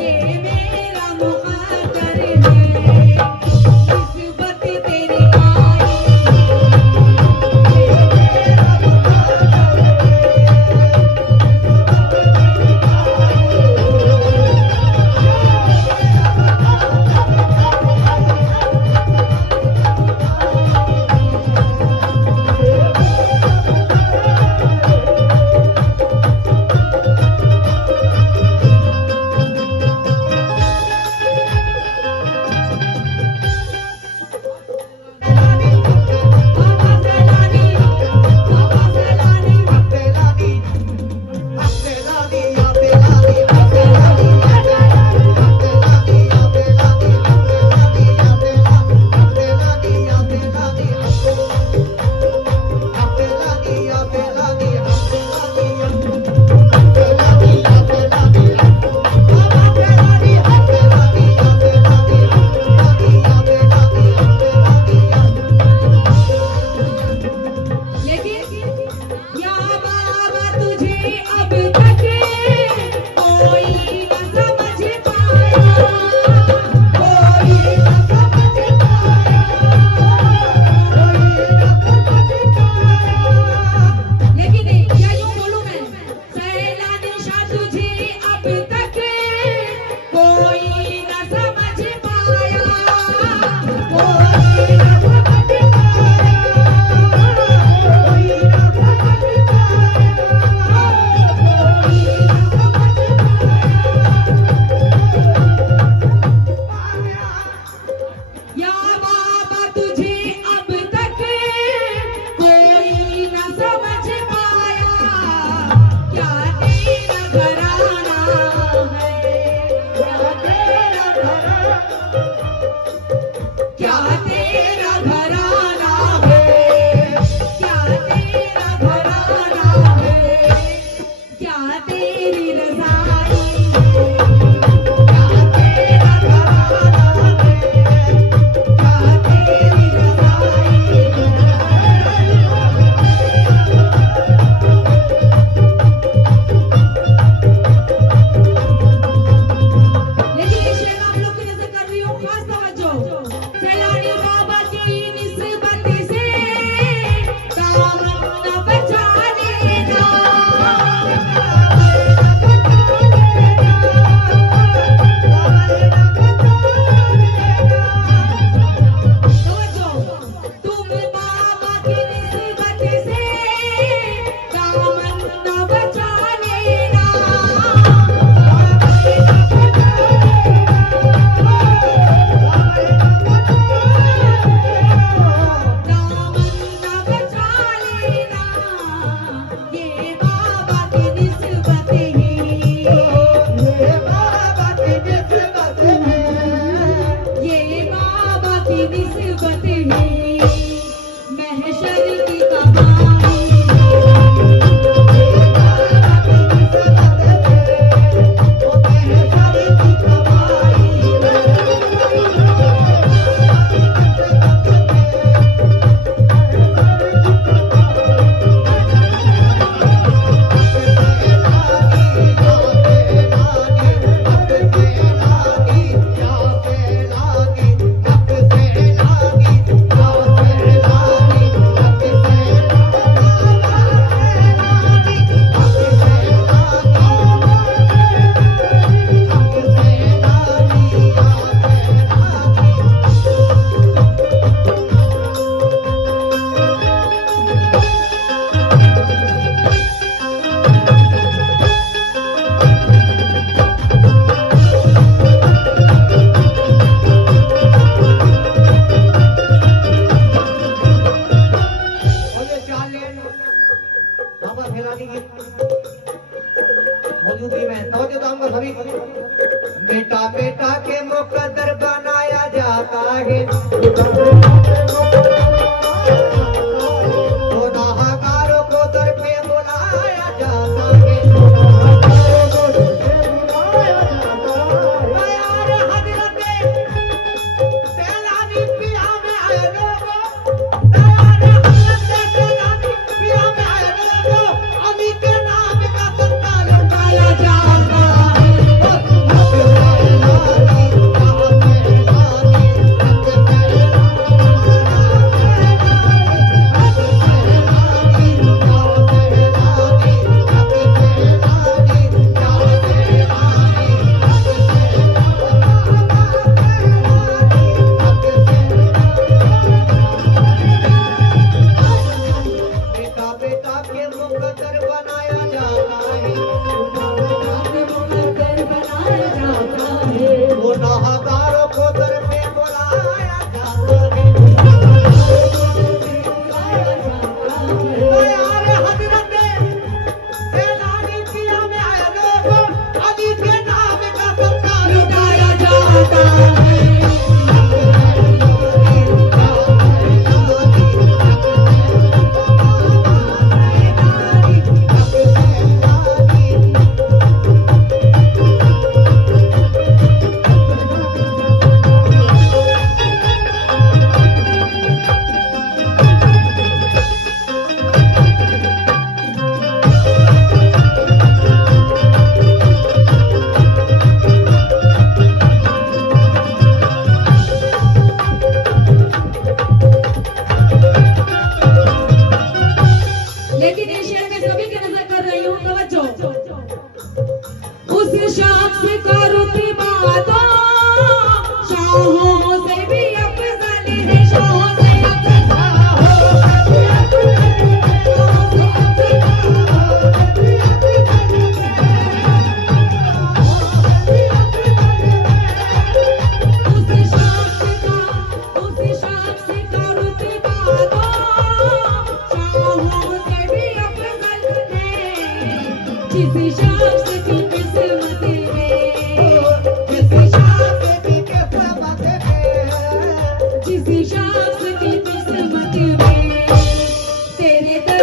ये मेरा मुकद्दर है किस्मत तेरी आई सेलानी की मौजूदगी में तवज्जो चाहूंगा सभी। बेटा बेटा के मुकद्दर बनाया जाता है, गुनाहगारों को दर पे बुलाया जाता है। यार हजरत सैलानी पिया में आए लोगों, यार हजरत सैलानी पिया में आए लोगों, अली के नाम का सत्ता लुटाया जाता है। बेटा बेटा के मुकद्दर बनाया जाता है, गुनाहगारों को दर पे बुलाया जाता है। यार हजरत सैलानी पिया में आए लोगों, अली के नाम का सत्ता लुटाया जाता है। लेकिन इस शेर में सभी की नजर कर रही हूँ, तवज्जो। उस शख्स का रुतबा तो शाहों से भी अफजल है, शाहों से जिस शख्स की किस्मत है, जिस शख्स की किस्मत में तेरे दर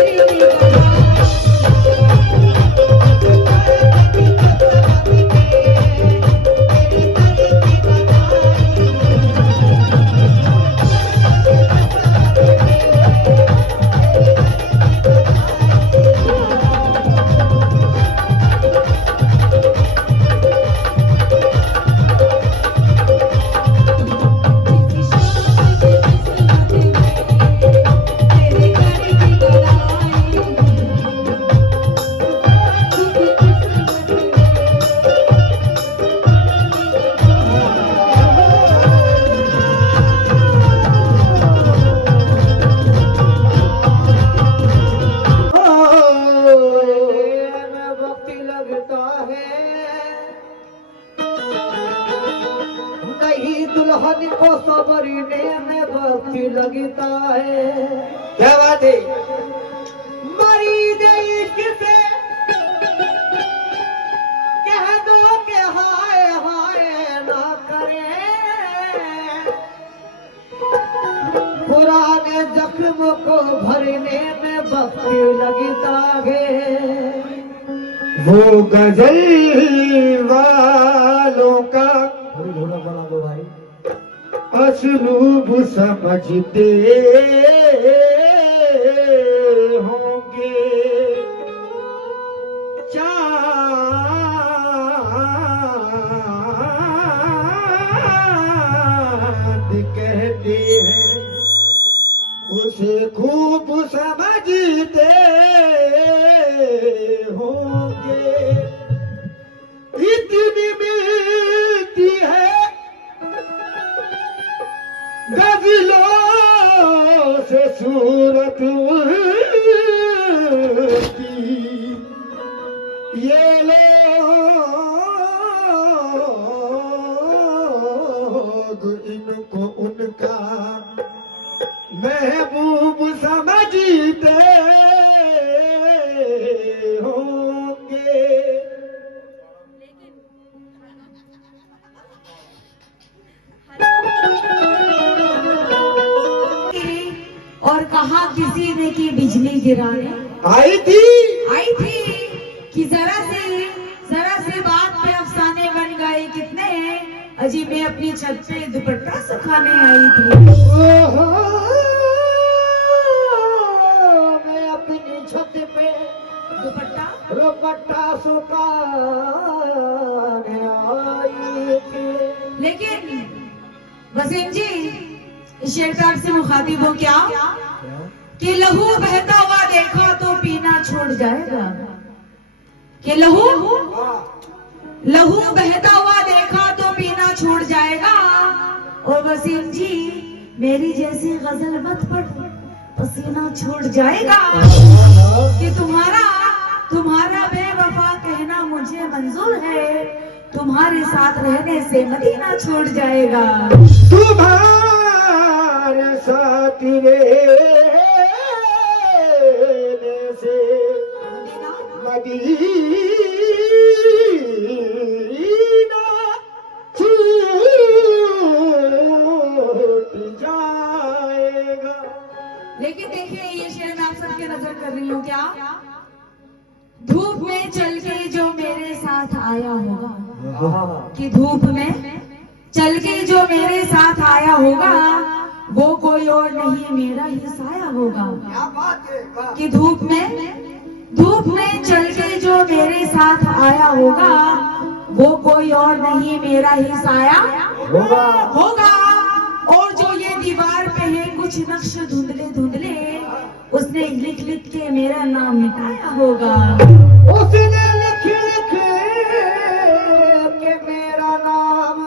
की दुल्हन को सबरने में वक्त लगता है। क्या बात है? मरीज इश्क से कह दो के हाय हाय ना करे, पुराने जख्म को भरने में वक्त लगता है। वो गजल वालों का घोड़ा बना दो भाई, असलूब समझते होंगे, चांद कहते हैं उसे खूब समझते होंगे। इतनी मिलती है गजलों से सूरत उनकी, ये लोग इनको उनका महबूब समझते बिजली गिराने आई थी कि जरा से बात पे अफसाने बन गए कितने। अजी मैं अपनी छत पे दुपट्टा सुखाने आई थी। ओहो, मैं अपनी छत पे दुपट्टा सुखाने आई थी। लेकिन वसीम जी इस शेरकार से मुखातिब हो क्या कि लहू बहता हुआ देखा तो पीना छोड़ जाएगा। कि लहू बहता हुआ देखा तो पीना छोड़ जाएगा। और वसीम जी मेरी जैसी गजल मत पढ़, पसीना छोड़ जाएगा। कि तुम्हारा बेवफा कहना मुझे मंजूर है, तुम्हारे साथ रहने से मदीना छोड़ जाएगा। तुम्हारे साथ रहने से मदीना छूट जाएगा। लेकिन देखिए ये शेर मैं आप सबके नजर कर रही हूँ क्या। धूप में चल के जो मेरे साथ आया होगा, कि धूप में चल के जो मेरे साथ आया होगा वो कोई और नहीं मेरा ही साया होगा। कि धूप में चल के जो मेरे साथ आया होगा वो कोई और नहीं मेरा ही साया होगा। और जो ये दीवार पे है कुछ नक्श धुंधले उसने लिख के मेरा नाम मिटाया होगा। उसने लिख के मेरा नाम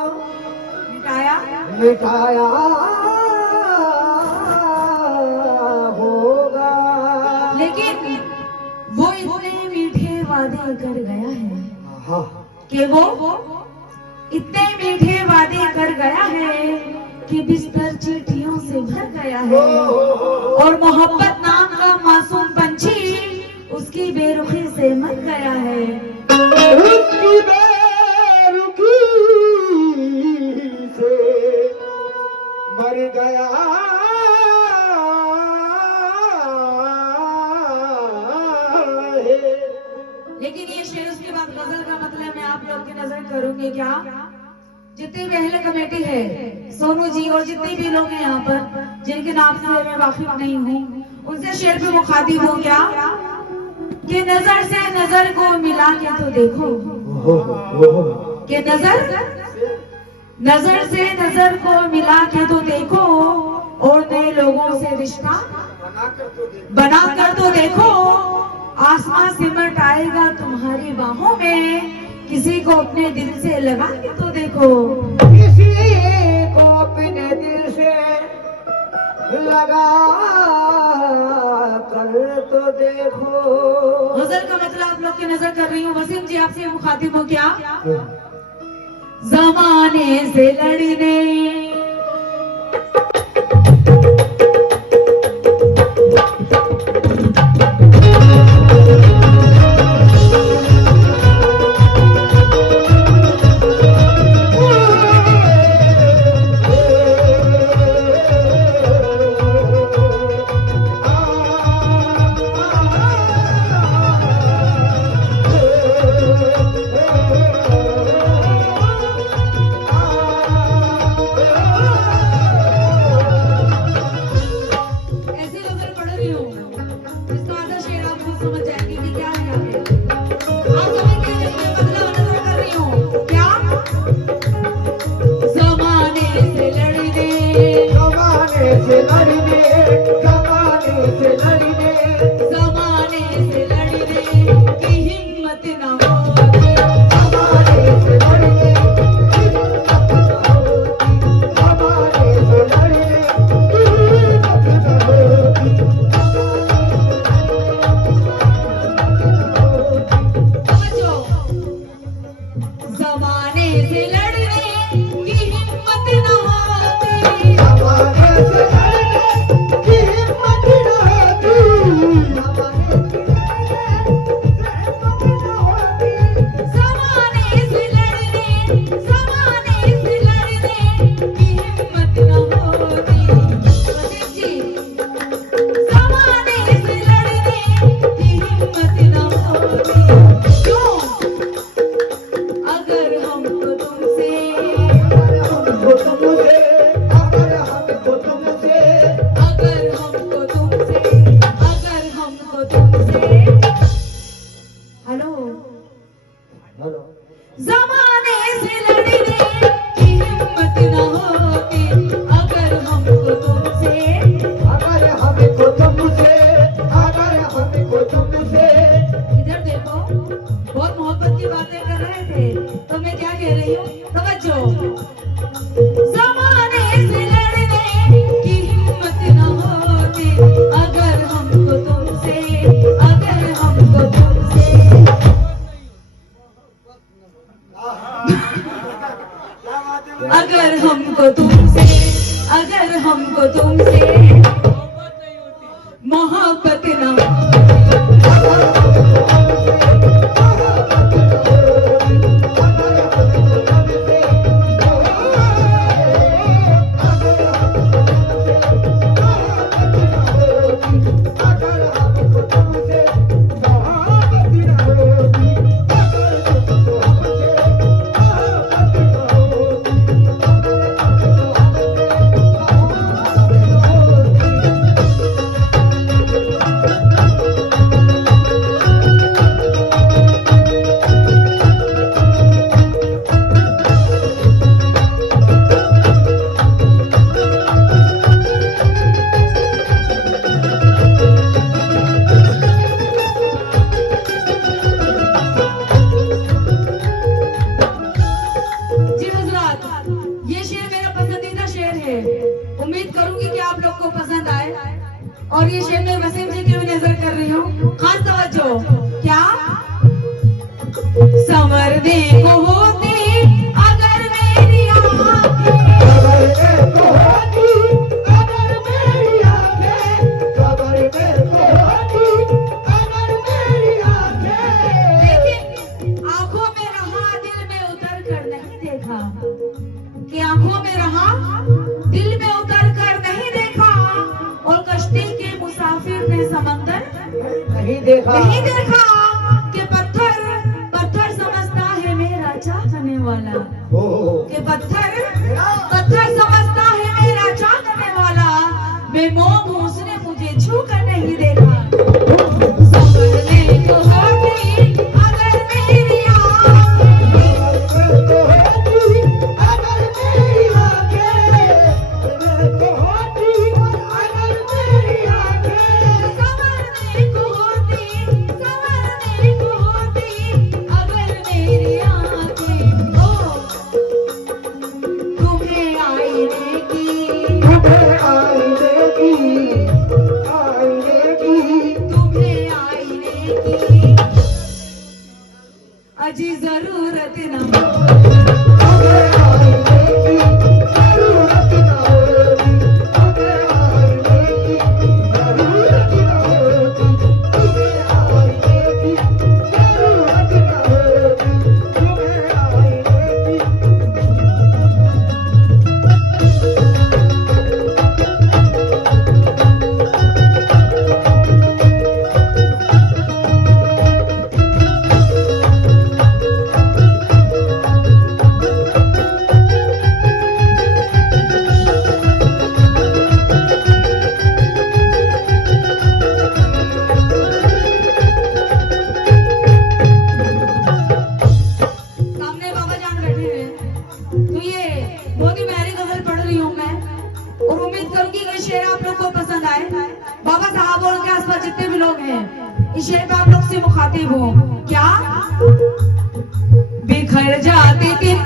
मिटाया होगा। लेकिन वो इतने मीठे वादे कर गया है कि वो इतने मीठे वादे कर गया है कि बिस्तर चिट्ठियों से भर गया है। और मोहब्बत नाम का मासूम पंछी उसकी बेरुखी से मर गया है। उसकी बेरुखी से मर गया है। लेकिन ये शेर उसके बाद गजल का मतलब मैं आप लोग की नजर करूंगी क्या। जितनी भी अहले कमेटी है, सोनू जी और जितने भी लोग हैं यहाँ पर जिनके नाम से मैं वाकिफ नहीं हूँ, उनसे शेर पे मुखातिब हूँ क्या कि नजर से नजर को मिला के तो देखो। कि नजर से नजर को मिला के तो देखो और नए लोगों से रिश्ता बना कर तो देखो। आसमां सिमट आएगा तुम्हारी बाहों में, किसी को अपने दिल से लगा के तो देखो। किसी को अपने दिल से लगा कर तो देखो। गजल का मतलब आप लोग की नजर कर रही हूँ। वसीम जी आपसे मुखातिब हो क्या। जमाने से लड़ने जमाने से बोलो। जमाने से लड़ने की हिम्मत न होती अगर हमको तुमसे अगर हमको तुमसे इधर देखो, बहुत मोहब्बत की बातें कर रहे थे, तो मैं क्या कह रही हूँ, तवज्जो। जमाने से लड़ने की हिम्मत न होती अगर हमको तुमसे अगर हमको तुमसे मोहब्बत न जी हजरात, ये शेर मेरा पसंदीदा शेर है। उम्मीद करूंगी कि आप लोग को पसंद आए। और ये शेर मैं वसीम जी की भी नजर कर रही हूँ, खास तवज्जो। क्या संवरने को होती अगर मेरी लेकिन आंखों में रहा दिल में उतर कर नहीं देखा, कि आंखों में रहा दिल में उतर कर नहीं देखा, और कश्ती के मुसाफिर ने समंदर नहीं देखा कि पत्थर समझता है मेरा चाहने वाला, कि पत्थर समझता है मेरा चाहने वाला, मैं मोम हूँ उसने मुझे छू कर नहीं देखा। संभलने को होती अगर मेरी संवरने को होती अगर मेरी आंखें तुम्हें आईने की तुम्हें आईने की अजी जरूरत न सामने बाबा जान बैठे हैं, तो ये बहुत ही प्यारी गजल पढ़ रही हूँ मैं, और उम्मीद करूंगी कि ये शेर आप लोग को पसंद आए। बाबा साहब और उनके आसपास जितने भी लोग हैं, इस शेर पे आप लोग से मुखातिब हो। क्या बिखर जाते दिन